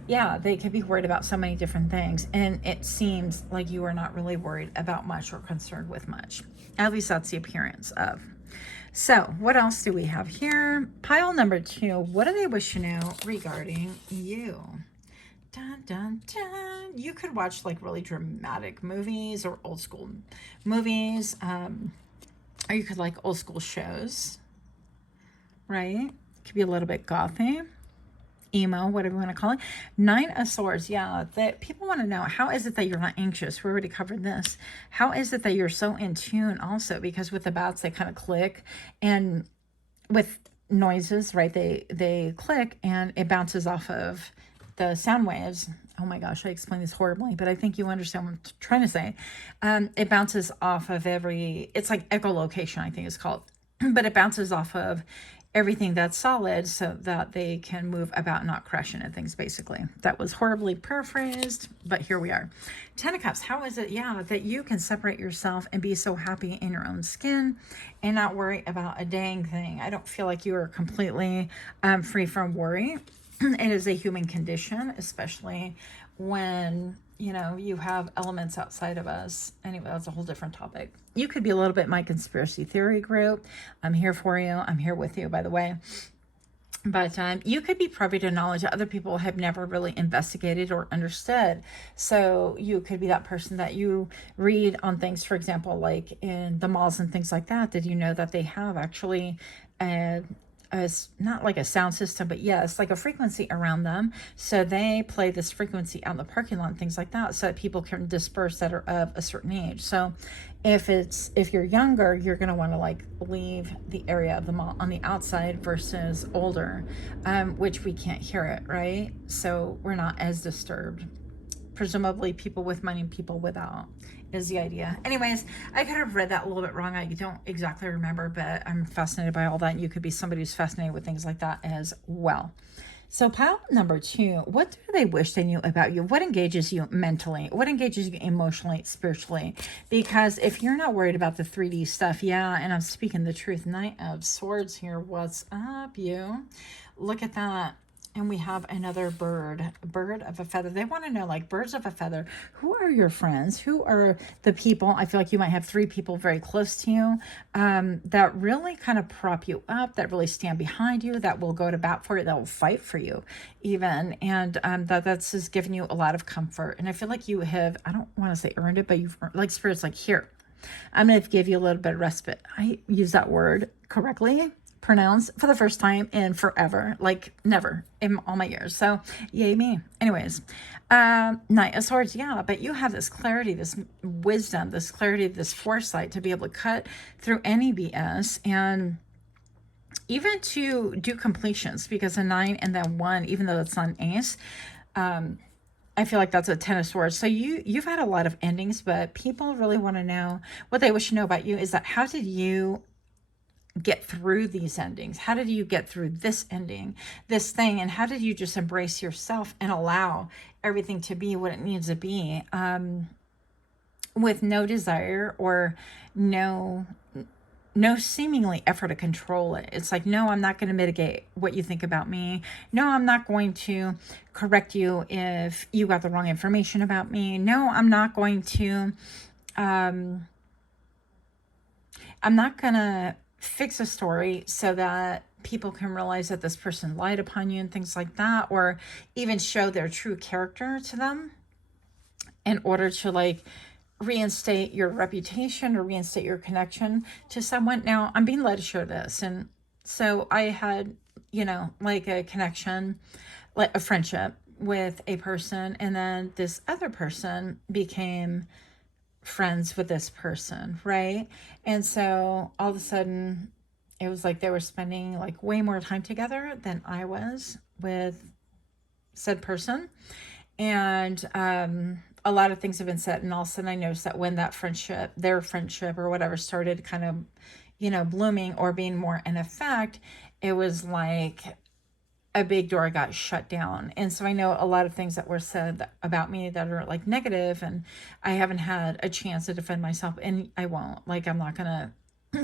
yeah, they could be worried about so many different things. And it seems like you are not really worried about much or concerned with much. At least that's the appearance of. So what else do we have here? Pile number 2. What do they wish to know regarding you? Dun, dun, dun. You could watch like really dramatic movies or old school movies. Or you could like old school shows, right? It could be a little bit gothy, emo, whatever you want to call it. 9 of Swords. Yeah, that people want to know, how is it that you're not anxious? We already covered this. How is it that you're so in tune also? Because with the bats, they kind of click, and with noises, right? They click and it bounces off of the sound waves. Oh my gosh, I explained this horribly, but I think you understand what I'm trying to say. It bounces off of it's like echolocation, I think it's called, but it bounces off of everything that's solid so that they can move about, not crash into things, basically. That was horribly paraphrased, but here we are. 10 of Cups. How is it, yeah, that you can separate yourself and be so happy in your own skin and not worry about a dang thing? I don't feel like you are completely free from worry. It is a human condition, especially when, you know, you have elements outside of us. Anyway, that's a whole different topic. You could be a little bit my conspiracy theory group. I'm here for you. I'm here with you, by the way. But you could be privy to knowledge that other people have never really investigated or understood. So you could be that person that you read on things, for example, like in the malls and things like that. Did you know that they have actually as not like a sound system, but yes, like a frequency around them. So they play this frequency out in the parking lot and things like that, so that people can disperse that are of a certain age. So if you're younger, you're going to want to like leave the area of the mall on the outside versus older, which we can't hear it, right? So we're not as disturbed. Presumably people with money and people without is the idea. Anyways, I could have read that a little bit wrong. I don't exactly remember, but I'm fascinated by all that. You could be somebody who's fascinated with things like that as well. So pile number 2, what do they wish they knew about you? What engages you mentally? What engages you emotionally, spiritually? Because if you're not worried about the 3D stuff, yeah, and I'm speaking the truth, Knight of Swords here, what's up, you? Look at that. And we have another bird of a feather. They want to know, like, birds of a feather, who are your friends? Who are the people? I feel like you might have 3 people very close to you that really kind of prop you up, that really stand behind you, that will go to bat for you, that will fight for you even. And that's just giving you a lot of comfort. And I feel like you have, I don't want to say earned it, but you've, like, Spirit's like, here, I'm going to give you a little bit of respite. I use that word correctly pronounced for the first time in forever, like never in all my years. So yay me. Anyways, Knight of Swords, yeah, but you have this clarity, this wisdom, this clarity, this foresight to be able to cut through any BS and even to do completions, because a 9 and then 1, even though that's not an ace, I feel like that's a 10 of Swords. So you've had a lot of endings, but people really want to know, what they wish to know about you is that how did you get through these endings? How did you get through this ending, this thing? And how did you just embrace yourself and allow everything to be what it needs to be, with no desire or no seemingly effort to control it? It's like, no, I'm not going to mitigate what you think about me. No, I'm not going to correct you if you got the wrong information about me. No, I'm not going to, I'm not going to fix a story so that people can realize that this person lied upon you and things like that, or even show their true character to them in order to, like, reinstate your reputation or reinstate your connection to someone. Now, I'm being led to share this. And so I had, like a connection, like a friendship with a person, and then this other person became friends with this person, right? And so all of a sudden it was like they were spending like way more time together than I was with said person. And a lot of things have been said, and all of a sudden I noticed that when that friendship, their friendship or whatever, started kind of blooming or being more in effect, it was like a big door got shut down. And so I know a lot of things that were said about me that are like negative, and I haven't had a chance to defend myself, and I won't. Like, I'm not gonna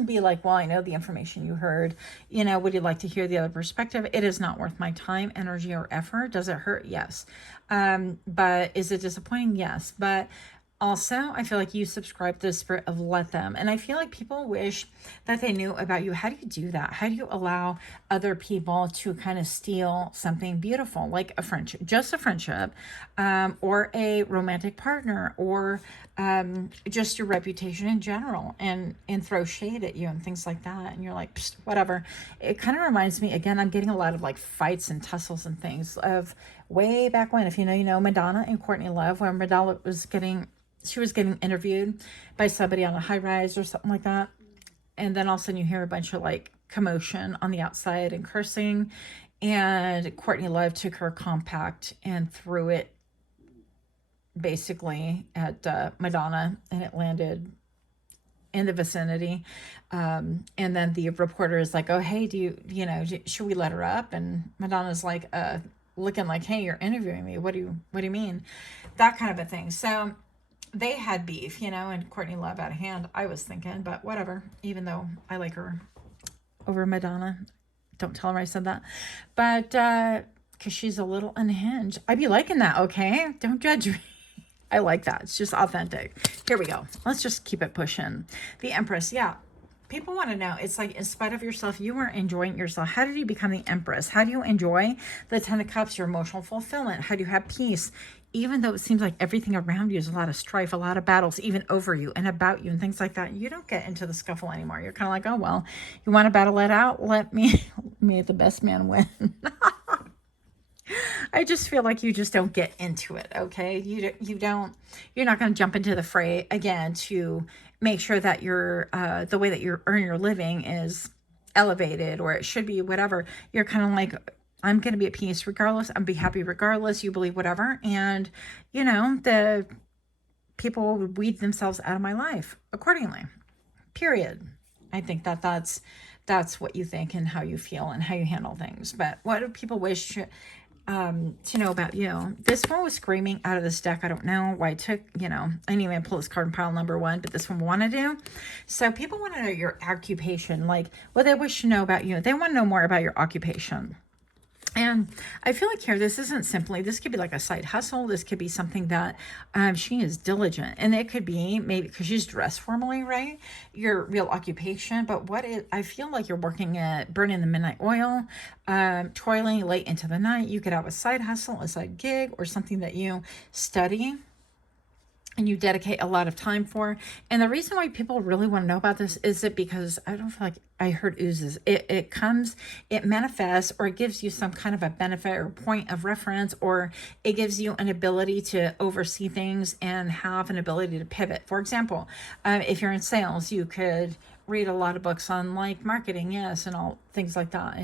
be like, well, I know the information you heard, would you like to hear the other perspective? It is not worth my time, energy, or effort. Does it hurt? Yes. But is it disappointing? Yes. But also, I feel like you subscribe to the spirit of let them. And I feel like people wish that they knew about you. How do you do that? How do you allow other people to kind of steal something beautiful, like a friendship, just a friendship, or a romantic partner, or just your reputation in general, and throw shade at you and things like that? And you're like, psst, whatever. It kind of reminds me, again, I'm getting a lot of like fights and tussles and things of way back when, if you know Madonna and Courtney Love, when Madonna was getting interviewed by somebody on a high rise or something like that. And then all of a sudden you hear a bunch of like commotion on the outside and cursing. And Courtney Love took her compact and threw it basically at Madonna, and it landed in the vicinity. And then the reporter is like, oh, hey, should we let her up? And Madonna's like, looking like, hey, you're interviewing me. What do you mean? That kind of a thing. So they had beef, and Courtney Love out of hand, I was thinking, but whatever, even though I like her over Madonna. Don't tell her I said that. But, because she's a little unhinged. I'd be liking that, okay? Don't judge me. I like that. It's just authentic. Here we go. Let's just keep it pushing. The Empress, yeah. People want to know, it's like, in spite of yourself, you are enjoying yourself. How did you become the Empress? How do you enjoy the 10 of Cups, your emotional fulfillment? How do you have peace? Even though it seems like everything around you is a lot of strife, a lot of battles, even over you and about you and things like that, you don't get into the scuffle anymore. You're kind of like, oh, well, you want to battle it out? Let me, the best man, win. I just feel like you just don't get into it, okay? You're not going to jump into the fray again to make sure that the way that you earn your living is elevated, or it should be, whatever. You're kind of like, I'm going to be at peace regardless. I'm be happy regardless. You believe whatever. And, the people would weed themselves out of my life accordingly. Period. I think that's that's what you think and how you feel and how you handle things. But what do people wish to know about you? This one was screaming out of this deck. I don't know why I took, I didn't even pull this card in pile number 1, but this one wanted to. So people want to know your occupation, like what they wish to know about you. They want to know more about your occupation. And I feel like here, this isn't simply, this could be like a side hustle. This could be something that she is diligent. And it could be maybe because she's dressed formally, right? Your real occupation. But I feel like you're working at burning the midnight oil, toiling late into the night. You could have a side hustle, a side gig, or something that you study and you dedicate a lot of time for. And the reason why people really want to know about this is because I don't feel like I heard oozes. It manifests, or it gives you some kind of a benefit or point of reference, or it gives you an ability to oversee things and have an ability to pivot. For example, if you're in sales, you could read a lot of books on like marketing, yes, and all things like that.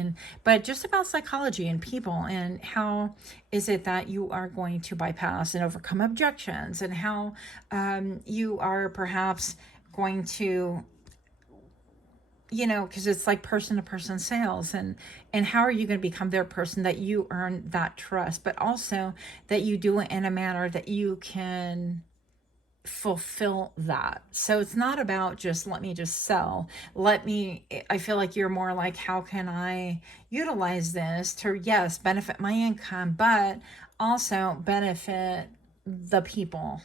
But just about psychology and people, and how is it that you are going to bypass and overcome objections, and how you are perhaps going to, because it's like person to person sales, and how are you going to become their person, that you earn that trust, but also that you do it in a manner that you can fulfill that. So it's not about just let me just sell. I feel like you're more like, how can I utilize this to, yes, benefit my income, but also benefit the people,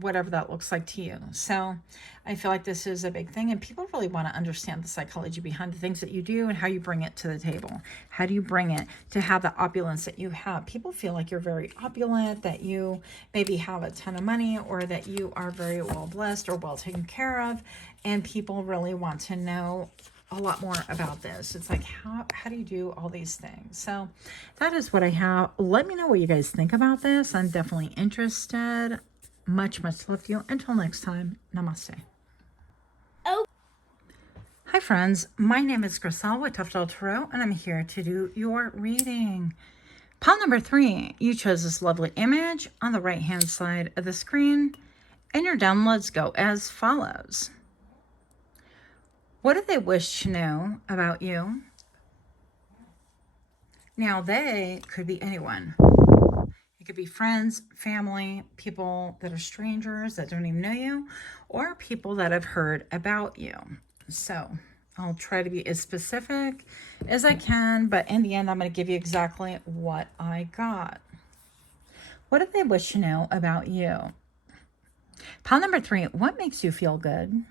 whatever that looks like to you. So I feel like this is a big thing, and people really want to understand the psychology behind the things that you do and how you bring it to the table. How do you bring it to have the opulence that you have? People feel like you're very opulent, that you maybe have a ton of money, or that you are very well blessed or well taken care of, and people really want to know a lot more about this. It's like, how do you do all these things? So that is what I have. Let me know what you guys think about this. I'm definitely interested. Much love to you. Until next time, namaste. Oh. Hi friends, my name is Griselle with Toughdolltarot, and I'm here to do your reading. Pile number 3, you chose this lovely image on the right hand side of the screen, and your downloads go as follows. What do they wish to know about you? Now, they could be anyone. It could be friends, family, people that are strangers that don't even know you, or people that have heard about you. So I'll try to be as specific as I can, but in the end, I'm going to give you exactly what I got. What do they wish to know about you? Pile number 3, what makes you feel good?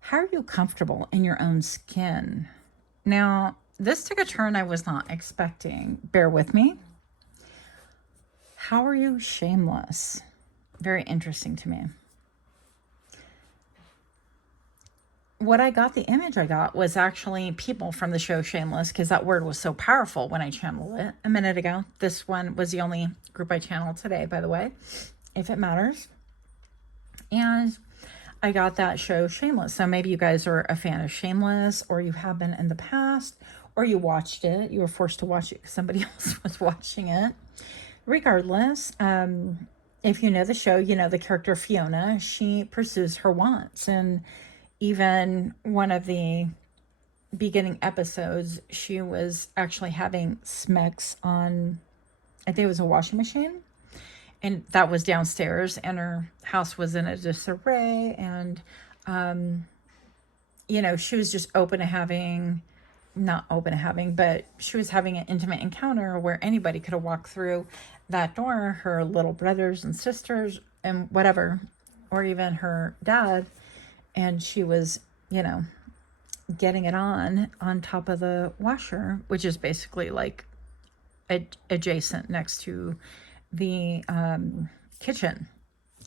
How are you comfortable in your own skin? Now, this took a turn I was not expecting. Bear with me. How are you shameless? Very interesting to me. What I got, the image I got, was actually people from the show Shameless, because that word was so powerful when I channeled it a minute ago. This one was the only group I channeled today, by the way, if it matters. And I got that show Shameless. So maybe you guys are a fan of Shameless, or you have been in the past, or you watched it. You were forced to watch it because somebody else was watching it. Regardless, if you know the show, you know the character Fiona. She pursues her wants, and even one of the beginning episodes, she was actually having smecks on, I think it was a washing machine, and that was downstairs, and her house was in a disarray, and she was just not open to having, but she was having an intimate encounter where anybody could have walked through that door, her little brothers and sisters and whatever, or even her dad, and she was, getting it on top of the washer, which is basically like adjacent next to the kitchen,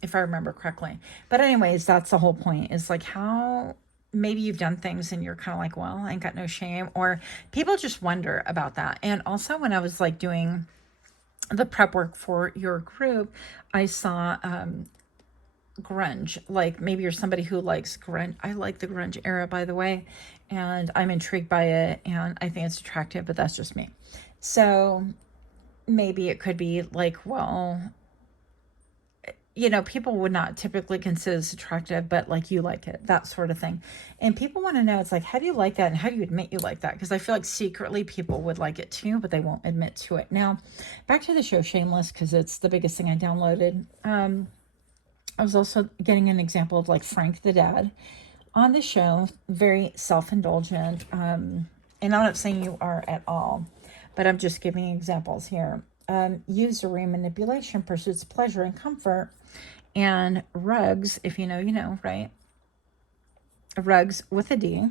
if I remember correctly. But anyways, that's the whole point, is like how maybe you've done things and you're kind of like, well, I ain't got no shame, or people just wonder about that. And also when I was like doing the prep work for your group, I saw grunge. Like maybe you're somebody who likes grunge. I like the grunge era, by the way, and I'm intrigued by it, and I think it's attractive, but that's just me. So maybe it could be like, well, you know, people would not typically consider this attractive, but like you like it, that sort of thing. And people want to know, it's like, how do you like that? And how do you admit you like that? Because I feel like secretly people would like it too, but they won't admit to it. Now, back to the show Shameless, because it's the biggest thing I downloaded. I was also getting an example of like Frank the dad on the show, very self-indulgent. And I'm not saying you are at all, but I'm just giving examples here. Usury, manipulation, pursuits pleasure and comfort, and rugs, if you know, you know, right? Rugs with a D,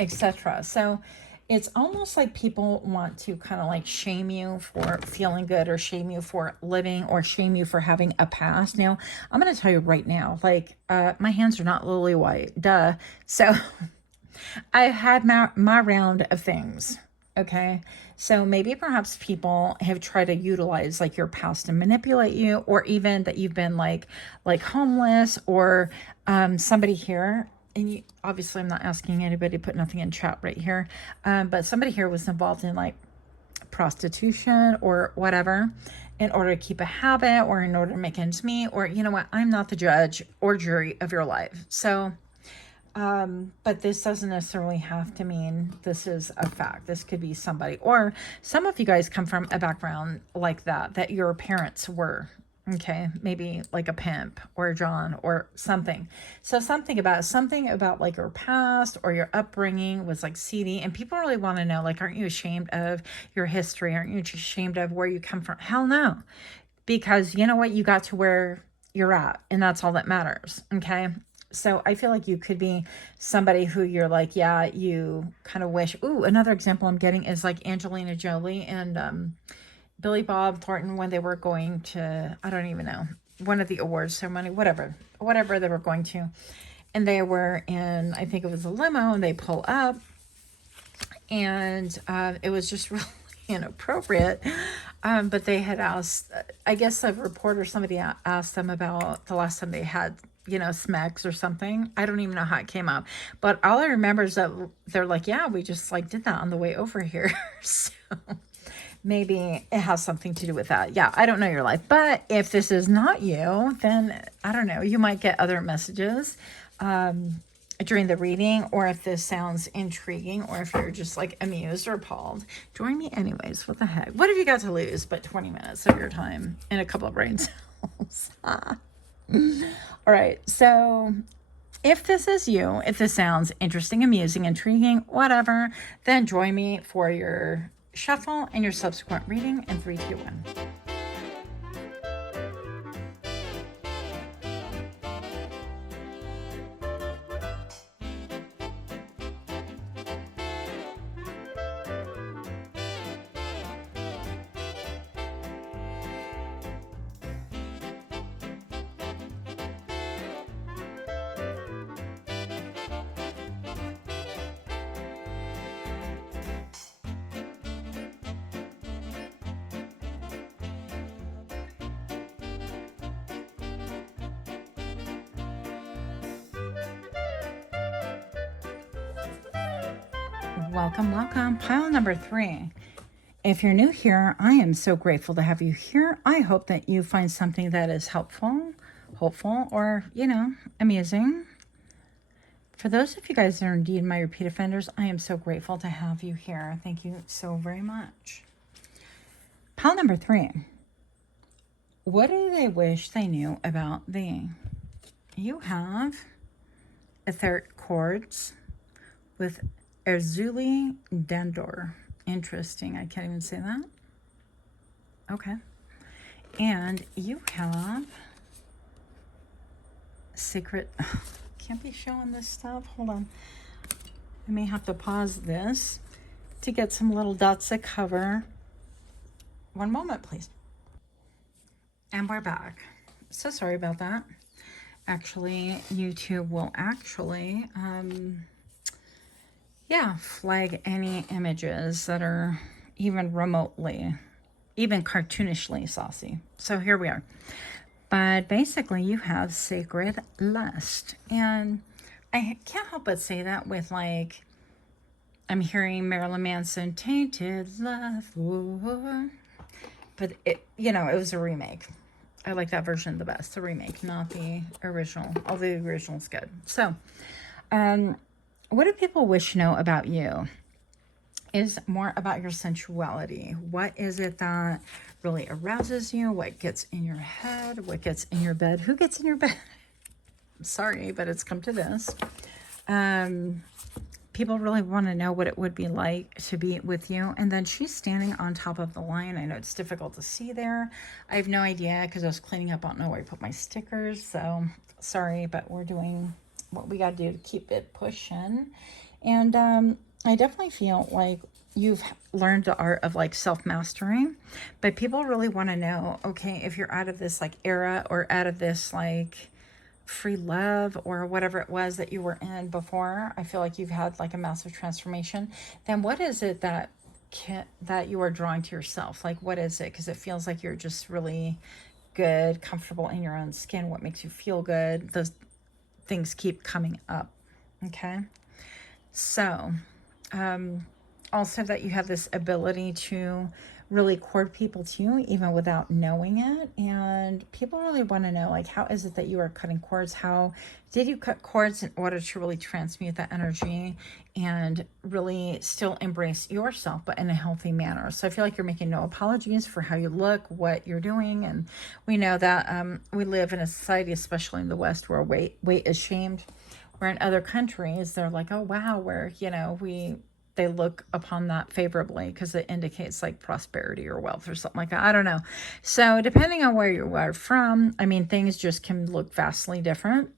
etc. So it's almost like people want to kind of like shame you for feeling good, or shame you for living, or shame you for having a past. Now, I'm going to tell you right now, like, my hands are not lily white, duh. So I've had my round of things. Okay. So maybe perhaps people have tried to utilize like your past to manipulate you, or even that you've been like homeless, or somebody here, and you, obviously I'm not asking anybody to put nothing in chat right here, but somebody here was involved in like prostitution or whatever in order to keep a habit, or in order to make ends meet, or you know what, I'm not the judge or jury of your life. So but this doesn't necessarily have to mean this is a fact. This could be somebody, or some of you guys come from a background like that your parents were, okay, maybe like a pimp or a John or something. So something about like your past or your upbringing was like seedy, and people really want to know, like, aren't you ashamed of your history? Aren't you ashamed of where you come from? Hell no, because you know what, you got to where you're at, and that's all that matters. Okay. So I feel like you could be somebody who you're like, yeah, you kind of wish. Ooh, another example I'm getting is like Angelina Jolie and Billy Bob Thornton, when they were going to, I don't even know, one of the awards ceremony, whatever they were going to. And they were in, I think it was a limo, and they pull up, and it was just really inappropriate. But they had asked, I guess a reporter, somebody asked them about the last time they had, you know, smacks or something. I don't even know how it came up, but all I remember is that they're like, yeah, we just like did that on the way over here. So maybe it has something to do with that. Yeah, I don't know your life, but if this is not you, then I don't know, you might get other messages during the reading, or if this sounds intriguing, or if you're just like amused or appalled, join me anyways. What the heck? What have you got to lose but 20 minutes of your time and a couple of brain cells? All right, so if this is you, if this sounds interesting, amusing, intriguing, whatever, then join me for your shuffle and your subsequent reading in 3, 2, 1. Welcome. Pile number 3. If you're new here, I am so grateful to have you here. I hope that you find something that is helpful, hopeful, or, you know, amusing. For those of you guys that are indeed my repeat offenders, I am so grateful to have you here. Thank you so very much. Pile number 3. What do they wish they knew about thee? You have etheric chords with Erzuli Dandor. Interesting. I can't even say that. Okay. And you have secret. Can't be showing this stuff. Hold on. I may have to pause this to get some little dots of cover. One moment, please. And we're back. So sorry about that. Actually, YouTube will actually flag any images that are even remotely, even cartoonishly saucy. So here we are. But basically, you have sacred lust. And I can't help but say that with, like, I'm hearing Marilyn Manson, Tainted Love. But, it was a remake I like that version the best, the remake, not the original. Although the original's good. So, what do people wish to know about you? Is more about your sensuality. What is it that really arouses you? What gets in your head? What gets in your bed? Who gets in your bed? I'm sorry, but it's come to this. People really want to know what it would be like to be with you. And then she's standing on top of the lion. I know it's difficult to see there. I have no idea because I was cleaning up. I don't know where I put my stickers. So sorry, but we're doing what we got to do to keep it pushing. And I definitely feel like you've learned the art of like self-mastery, but people really want to know, okay, if you're out of this like era or out of this like free love or whatever it was that you were in before, I feel like you've had like a massive transformation. Then what is it that that you are drawing to yourself? Like, what is it? Because it feels like you're just really good, comfortable in your own skin. What makes you feel good? Those things keep coming up. Okay. So, also that you have this ability to really cord people to you even without knowing it. And people really want to know, like, how is it that you are cutting cords? How did you cut cords in order to really transmute that energy and really still embrace yourself, but in a healthy manner? So I feel like you're making no apologies for how you look, what you're doing. And we know that we live in a society, especially in the West, where weight is shamed. Where in other countries, they're like, oh, wow, where, you know, they look upon that favorably because it indicates like prosperity or wealth or something like that. I don't know. So depending on where you are from, I mean, things just can look vastly different.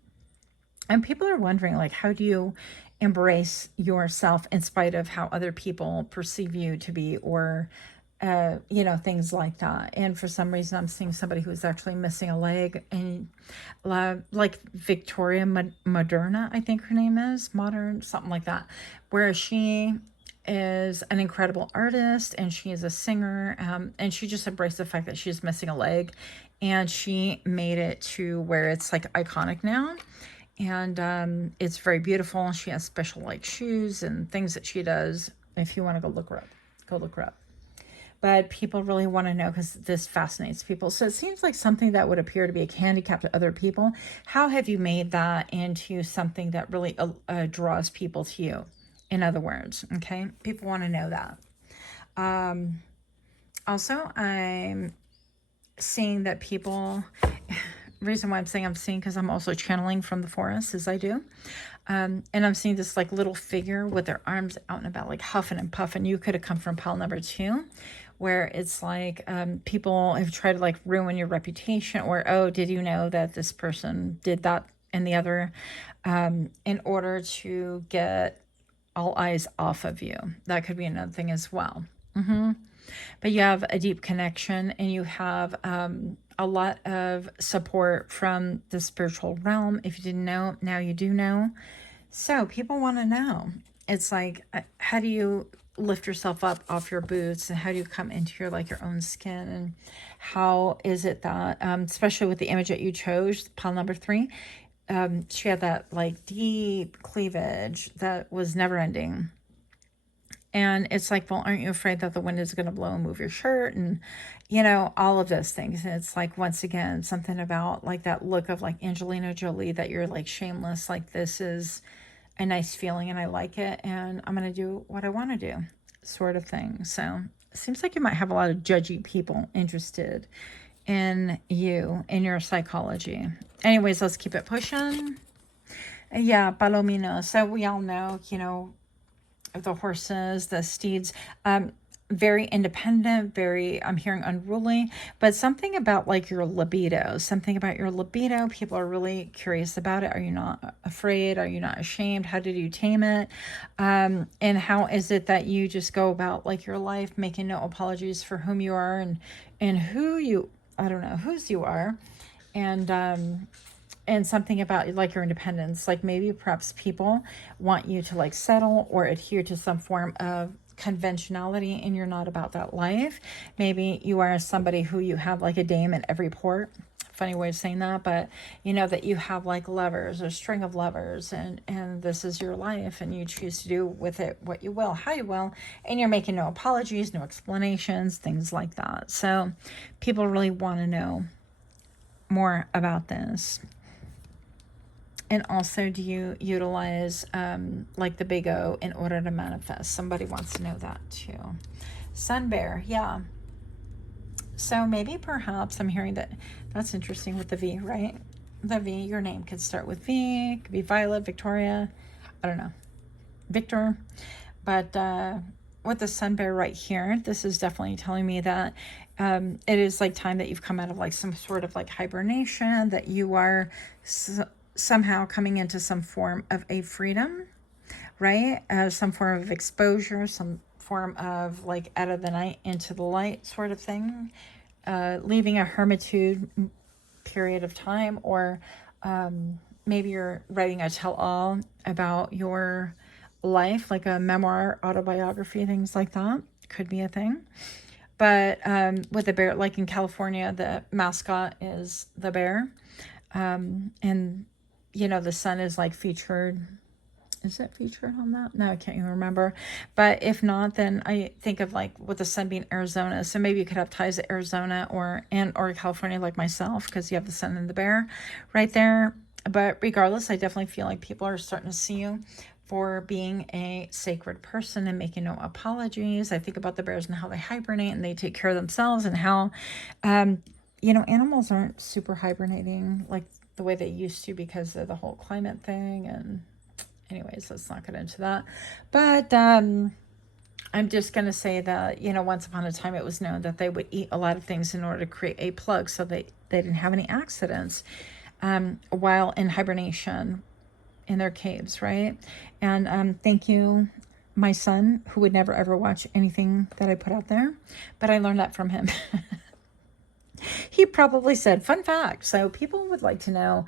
And people are wondering, like, how do you embrace yourself in spite of how other people perceive you to be, or you know, things like that. And for some reason, I'm seeing somebody who's actually missing a leg, and like Victoria Moderna, I think her name is, Modern, something like that, where she is an incredible artist and she is a singer, and she just embraced the fact that she's missing a leg, and she made it to where it's like iconic now. And it's very beautiful. She has special like shoes and things that she does. If you want to go look her up, go look her up. But people really want to know because this fascinates people. So it seems like something that would appear to be a handicap to other people. How have you made that into something that really draws people to you? In other words, okay? People want to know that. Also, I'm seeing that people... reason why I'm seeing because I'm also channeling from the forest as I do. And I'm seeing this like little figure with their arms out and about, like huffing and puffing. You could have come from pile number 2, where it's like people have tried to like ruin your reputation, or, oh, did you know that this person did that and the other, in order to get all eyes off of you. That could be another thing as well. But you have a deep connection, and you have a lot of support from the spiritual realm. If you didn't know, now you do know. So people want to know. It's like, how do you lift yourself up off your boots, and how do you come into your like your own skin? And how is it that, especially with the image that you chose, pile number 3, she had that like deep cleavage that was never ending. And it's like, well, aren't you afraid that the wind is going to blow and move your shirt? And, you know, all of those things. And it's like, once again, something about like that look of like Angelina Jolie, that you're like shameless. Like, this is a nice feeling and I like it. And I'm going to do what I want to do, sort of thing. So it seems like you might have a lot of judgy people interested in you, in your psychology. Anyways, let's keep it pushing. Yeah, Palomino. So we all know, you know, the horses, the steeds, very independent, very, I'm hearing unruly, but something about like your libido, people are really curious about it. Are you not afraid? Are you not ashamed? How did you tame it? And how is it that you just go about like your life, making no apologies for whom you are and who you, I don't know, whose you are. And something about like your independence, like maybe perhaps people want you to like settle or adhere to some form of conventionality, and you're not about that life. Maybe you are somebody who you have like a dame at every port. Funny way of saying that, but you know that you have like lovers or string of lovers, and this is your life, and you choose to do with it what you will, how you will, and you're making no apologies, no explanations, things like that. So people really want to know more about this? And also, do you utilize like the big O in order to manifest? Somebody wants to know that too. Sun bear, yeah. So maybe perhaps I'm hearing that. That's interesting with the V, right? The V, your name could start with V. It could be Violet, Victoria. I don't know. Victor. But with the sun bear right here, this is definitely telling me that it is like time that you've come out of like some sort of like hibernation, that you are somehow coming into some form of a freedom, right? Some form of exposure, some form of like out of the night into the light sort of thing, leaving a hermitude period of time, or maybe you're writing a tell-all about your life, like a memoir, autobiography, things like that could be a thing. But with the bear, like in California, the mascot is the bear, and you know, the sun is like featured. Is it featured on that? No, I can't even remember. But if not, then I think of like with the sun being Arizona. So maybe you could have ties to Arizona or California, like myself, because you have the sun and the bear right there. But regardless, I definitely feel like people are starting to see you for being a sacred person and making no apologies. I think about the bears and how they hibernate and they take care of themselves, and how, you know, animals aren't super hibernating like the way they used to because of the whole climate thing. And anyways, let's not get into that. But I'm just going to say that, you know, once upon a time it was known that they would eat a lot of things in order to create a plug so they didn't have any accidents while in hibernation in their caves, right? And thank you, my son, who would never ever watch anything that I put out there, but I learned that from him. He probably said, fun fact. So people would like to know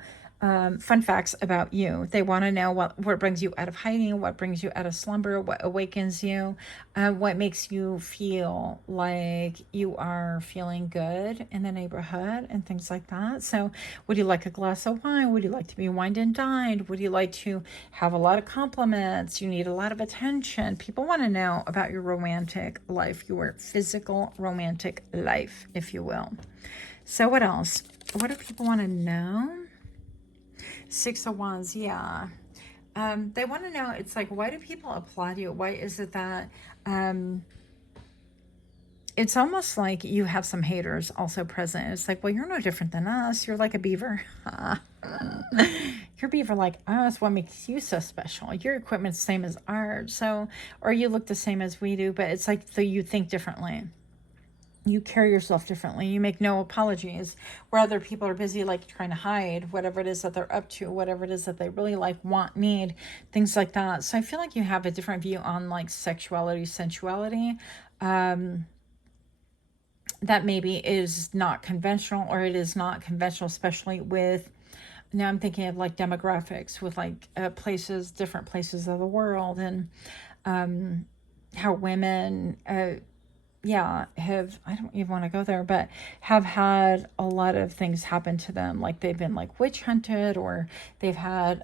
fun facts about you. They want to know what brings you out of hiding, what brings you out of slumber, what awakens you, what makes you feel like you are feeling good in the neighborhood and things like that. So would you like a glass of wine? Would you like to be wined and dined? Would you like to have a lot of compliments? You need a lot of attention. People want to know about your romantic life, your physical romantic life, if you will. So what else? What do people want to know? Six of Wands, yeah. They want to know, it's like, why do people applaud you? Why is it that it's almost like you have some haters also present? It's like, well, you're no different than us. You're like a beaver. You're beaver like us. What makes you so special? Your equipment's the same as ours. So, or you look the same as we do, but it's like you think differently. You carry yourself differently. You make no apologies, where other people are busy like trying to hide whatever it is that they're up to, whatever it is that they really like, want, need, things like that. So I feel like you have a different view on like sexuality, sensuality, that maybe is not conventional, or it is not conventional, especially with, now I'm thinking of like demographics with like places, different places of the world, and how women, yeah, I don't even want to go there, but have had a lot of things happen to them. Like they've been like witch hunted, or they've had,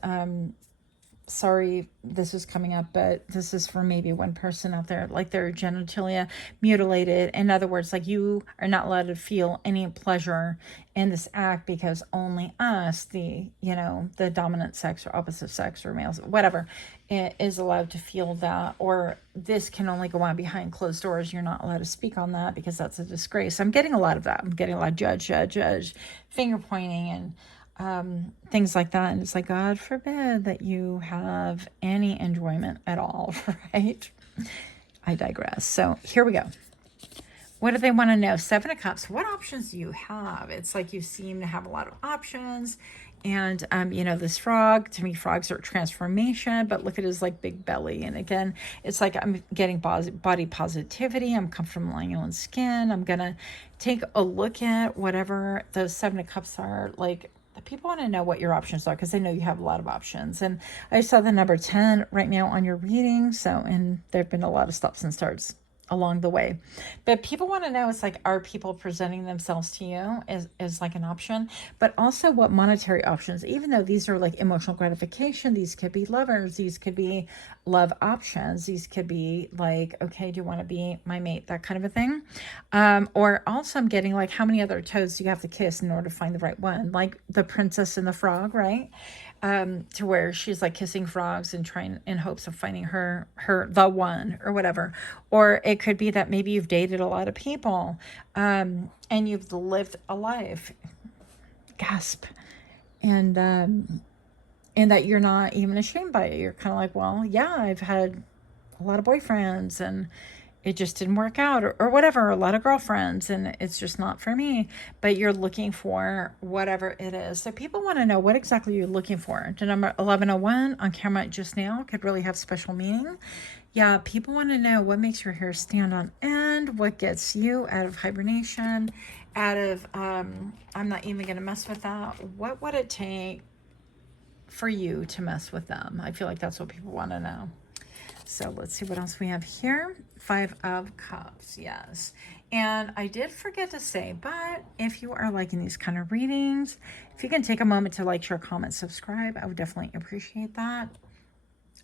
sorry, this is coming up, but this is for maybe one person out there, like their genitalia mutilated. In other words, like you are not allowed to feel any pleasure in this act because only us, the, you know, the dominant sex or opposite sex or males, whatever, is allowed to feel that, or this can only go on behind closed doors. You're not allowed to speak on that because that's a disgrace. I'm getting a lot of that. I'm getting a lot of judge, finger pointing, and things like that. And it's like, God forbid that you have any enjoyment at all, right? I digress. So here we go. What do they want to know? Seven of Cups. What options do you have? It's like you seem to have a lot of options. And, you know, this frog, to me, frogs are transformation, but look at his like big belly. And again, it's like I'm getting body positivity. I'm comfortable in my own skin. I'm going to take a look at whatever those Seven of Cups are. Like, people want to know what your options are because they know you have a lot of options. And I saw the number 10 right now on your reading. So, and there have been a lot of stops and starts along the way. But people want to know, it's like, are people presenting themselves to you as like an option? But also what monetary options, even though these are like emotional gratification, these could be lovers, these could be love options, these could be like, okay, do you want to be my mate, that kind of a thing. Or also I'm getting like, how many other toads do you have to kiss in order to find the right one? Like the Princess and the Frog, right? To where she's like kissing frogs and trying in hopes of finding her the one or whatever. Or it could be that maybe you've dated a lot of people, and you've lived a life, gasp, and that you're not even ashamed by it. You're kind of like, well, yeah, I've had a lot of boyfriends and it just didn't work out, or whatever, a lot of girlfriends, and it's just not for me. But you're looking for whatever it is. So people want to know what exactly you're looking for. The number 1101 on camera just now could really have special meaning. Yeah, people want to know what makes your hair stand on end, what gets you out of hibernation, out of, I'm not even going to mess with that. What would it take for you to mess with them? I feel like that's what people want to know. So let's see what else we have here. 5 of Cups, yes. And I did forget to say, but if you are liking these kind of readings, if you can take a moment to like, share, comment, subscribe, I would definitely appreciate that.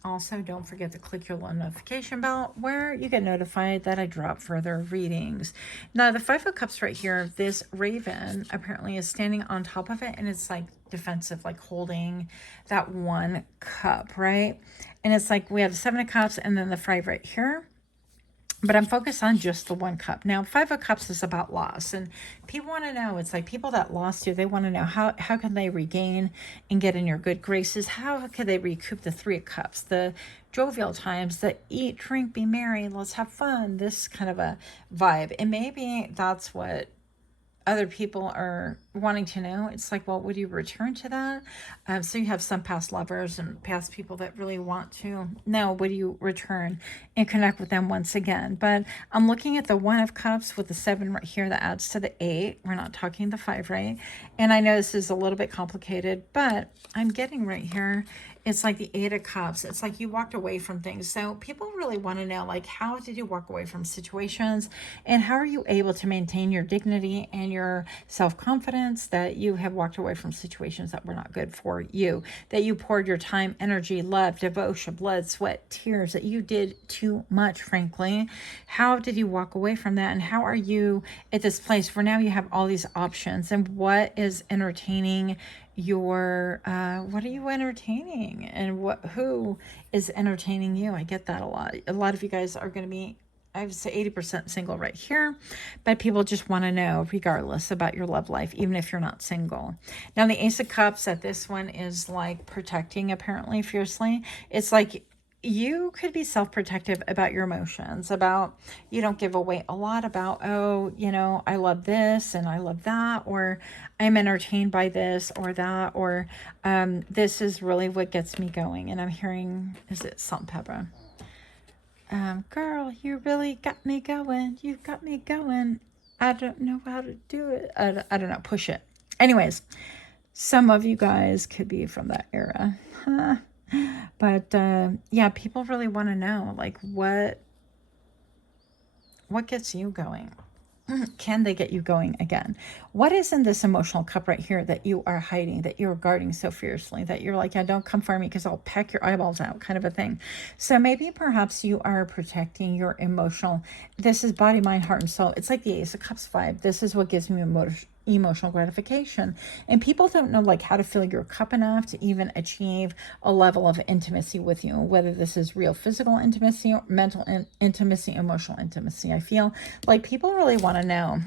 Also, don't forget to click your little notification bell where you get notified that I drop further readings. Now, the 5 of Cups right here, this raven apparently is standing on top of it, and it's like defensive, like holding that one cup, right? And it's like we have the 7 of Cups and then the 5 right here. But I'm focused on just the 1 cup. Now, 5 of Cups is about loss. And people want to know, it's like people that lost you, they want to know how can they regain and get in your good graces? How could they recoup the 3 of Cups? The jovial times, the eat, drink, be merry, let's have fun. This kind of a vibe. And maybe that's what other people are wanting to know. It's like, well, would you return to that? So you have some past lovers and past people that really want to know, would you return and connect with them once again? But I'm looking at the 1 of Cups with the 7 right here that adds to the 8. We're not talking the 5, right? And I know this is a little bit complicated, but I'm getting right here, it's like the 8 of Cups. It's like you walked away from things. So people really want to know, like, how did you walk away from situations? And how are you able to maintain your dignity and your self-confidence that you have walked away from situations that were not good for you? That you poured your time, energy, love, devotion, blood, sweat, tears, that you did too much, frankly. How did you walk away from that? And how are you at this place where now you have all these options? And what is entertaining your what are you entertaining, and who is entertaining you? I get that a lot. A lot of you guys are going to be, I would say 80% single right here, but people just want to know regardless about your love life, even if you're not single. Now the Ace of Cups at this one is like protecting, apparently fiercely. It's like you could be self-protective about your emotions, about you don't give away a lot about, oh, you know, I love this and I love that, or I'm entertained by this or that, or this is really what gets me going. And I'm hearing, is it Salt and Pepper? Girl, you really got me going. You got me going. I don't know how to do it. I don't know. Push it. Anyways, some of you guys could be from that era. Huh? But yeah, people really want to know, like, what gets you going? Can they get you going again? What is in this emotional cup right here that you are hiding, that you're guarding so fiercely, that you're like, yeah, don't come for me because I'll peck your eyeballs out, kind of a thing? So maybe perhaps you are protecting your emotional, this is body, mind, heart, and soul. It's like the Ace of Cups vibe. This is what gives me emotional gratification. And people don't know like how to fill your cup enough to even achieve a level of intimacy with you, whether this is real physical intimacy, or mental intimacy, emotional intimacy. I feel like people really want to know,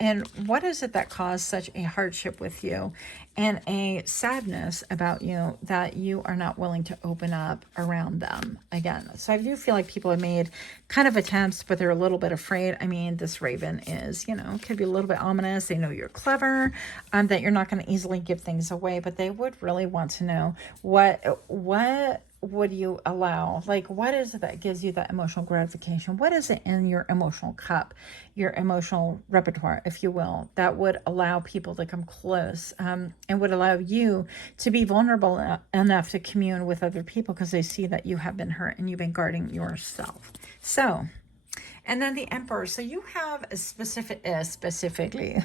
and what is it that caused such a hardship with you and a sadness about you that you are not willing to open up around them again? So I do feel like people have made kind of attempts, but they're a little bit afraid. I mean, this raven is, you know, could be a little bit ominous. They know you're clever, that you're not going to easily give things away, but they would really want to know what would you allow? Like, what is it that gives you that emotional gratification? What is it in your emotional cup, your emotional repertoire, if you will, that would allow people to come close, and would allow you to be vulnerable enough to commune with other people because they see that you have been hurt and you've been guarding yourself? So And then the Emperor. So you have a specifically,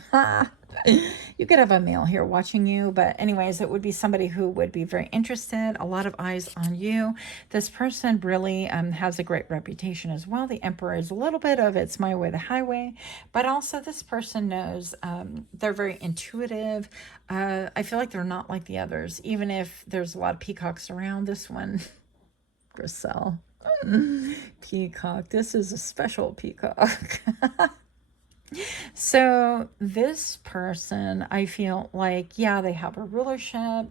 you could have a male here watching you, but anyways, it would be somebody who would be very interested, a lot of eyes on you. This person really has a great reputation as well. The Emperor is a little bit of it's my way, the highway, but also this person knows they're very intuitive. I feel like they're not like the others, even if there's a lot of peacocks around. This one, Griselle. Peacock. This is a special peacock. So this person, I feel like, yeah, they have a rulership.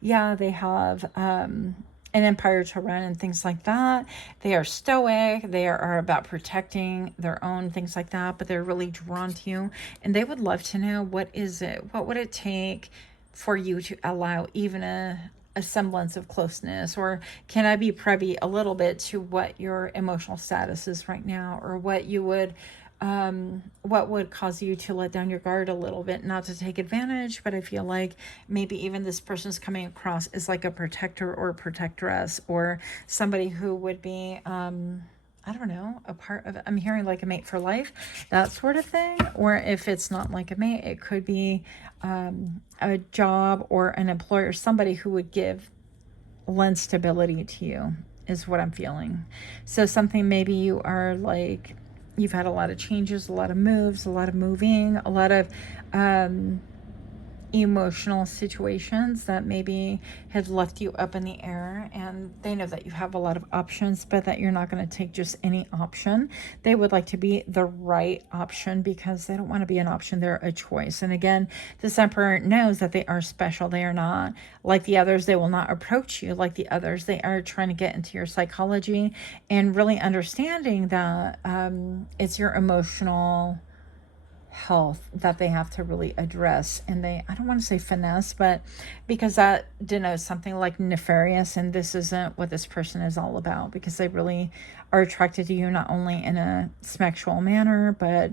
Yeah, they have an empire to run and things like that. They are stoic. They are about protecting their own things like that, but they're really drawn to you. And they would love to know, what is it? What would it take for you to allow even a semblance of closeness? Or can I be privy a little bit to what your emotional status is right now, or what you would what would cause you to let down your guard a little bit, not to take advantage, but I feel like maybe even this person's coming across as like a protector or protectress, or somebody who would be I don't know, a part of, I'm hearing like a mate for life, that sort of thing. Or if it's not like a mate, it could be a job or an employer, somebody who would lend stability to you, is what I'm feeling. So something, maybe you are like, you've had a lot of changes, a lot of moves, a lot of moving, a lot of emotional situations that maybe have left you up in the air, and they know that you have a lot of options, but that you're not going to take just any option. They would like to be the right option, because they don't want to be an option, they're a choice. And again, this Emperor knows that they are special. They are not like the others. They will not approach you like the others. They are trying to get into your psychology and really understanding that it's your emotional health that they have to really address. And I don't want to say finesse, but because that denotes something like nefarious, and this isn't what this person is all about, because they really are attracted to you, not only in a sexual manner, but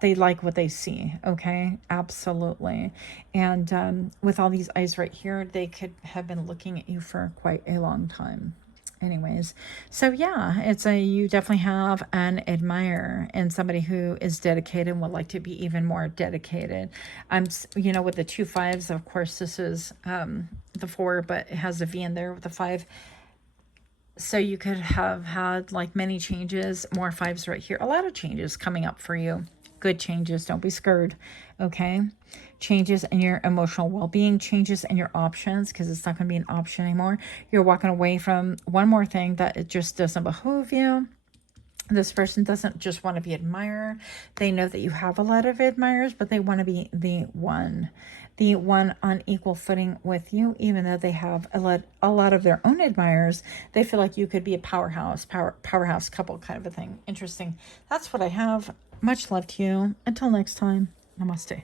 they like what they see. Okay, absolutely. And with all these eyes right here, they could have been looking at you for quite a long time. Anyways, so yeah, you definitely have an admirer, and somebody who is dedicated and would like to be even more dedicated. With the 2 5s, of course, this is the 4, but it has a V in there with the 5. So you could have had like many changes, more 5s right here, a lot of changes coming up for you. Good changes, don't be scared. Okay, changes in your emotional well-being, changes in your options, because it's not going to be an option anymore. You're walking away from one more thing that it just doesn't behoove you. This person doesn't just want to be admirer. They know that you have a lot of admirers, but they want to be the one on equal footing with you. Even though they have a lot of their own admirers, they feel like you could be a powerhouse couple kind of a thing. Interesting. That's what I have. Much love to you. Until next time, namaste.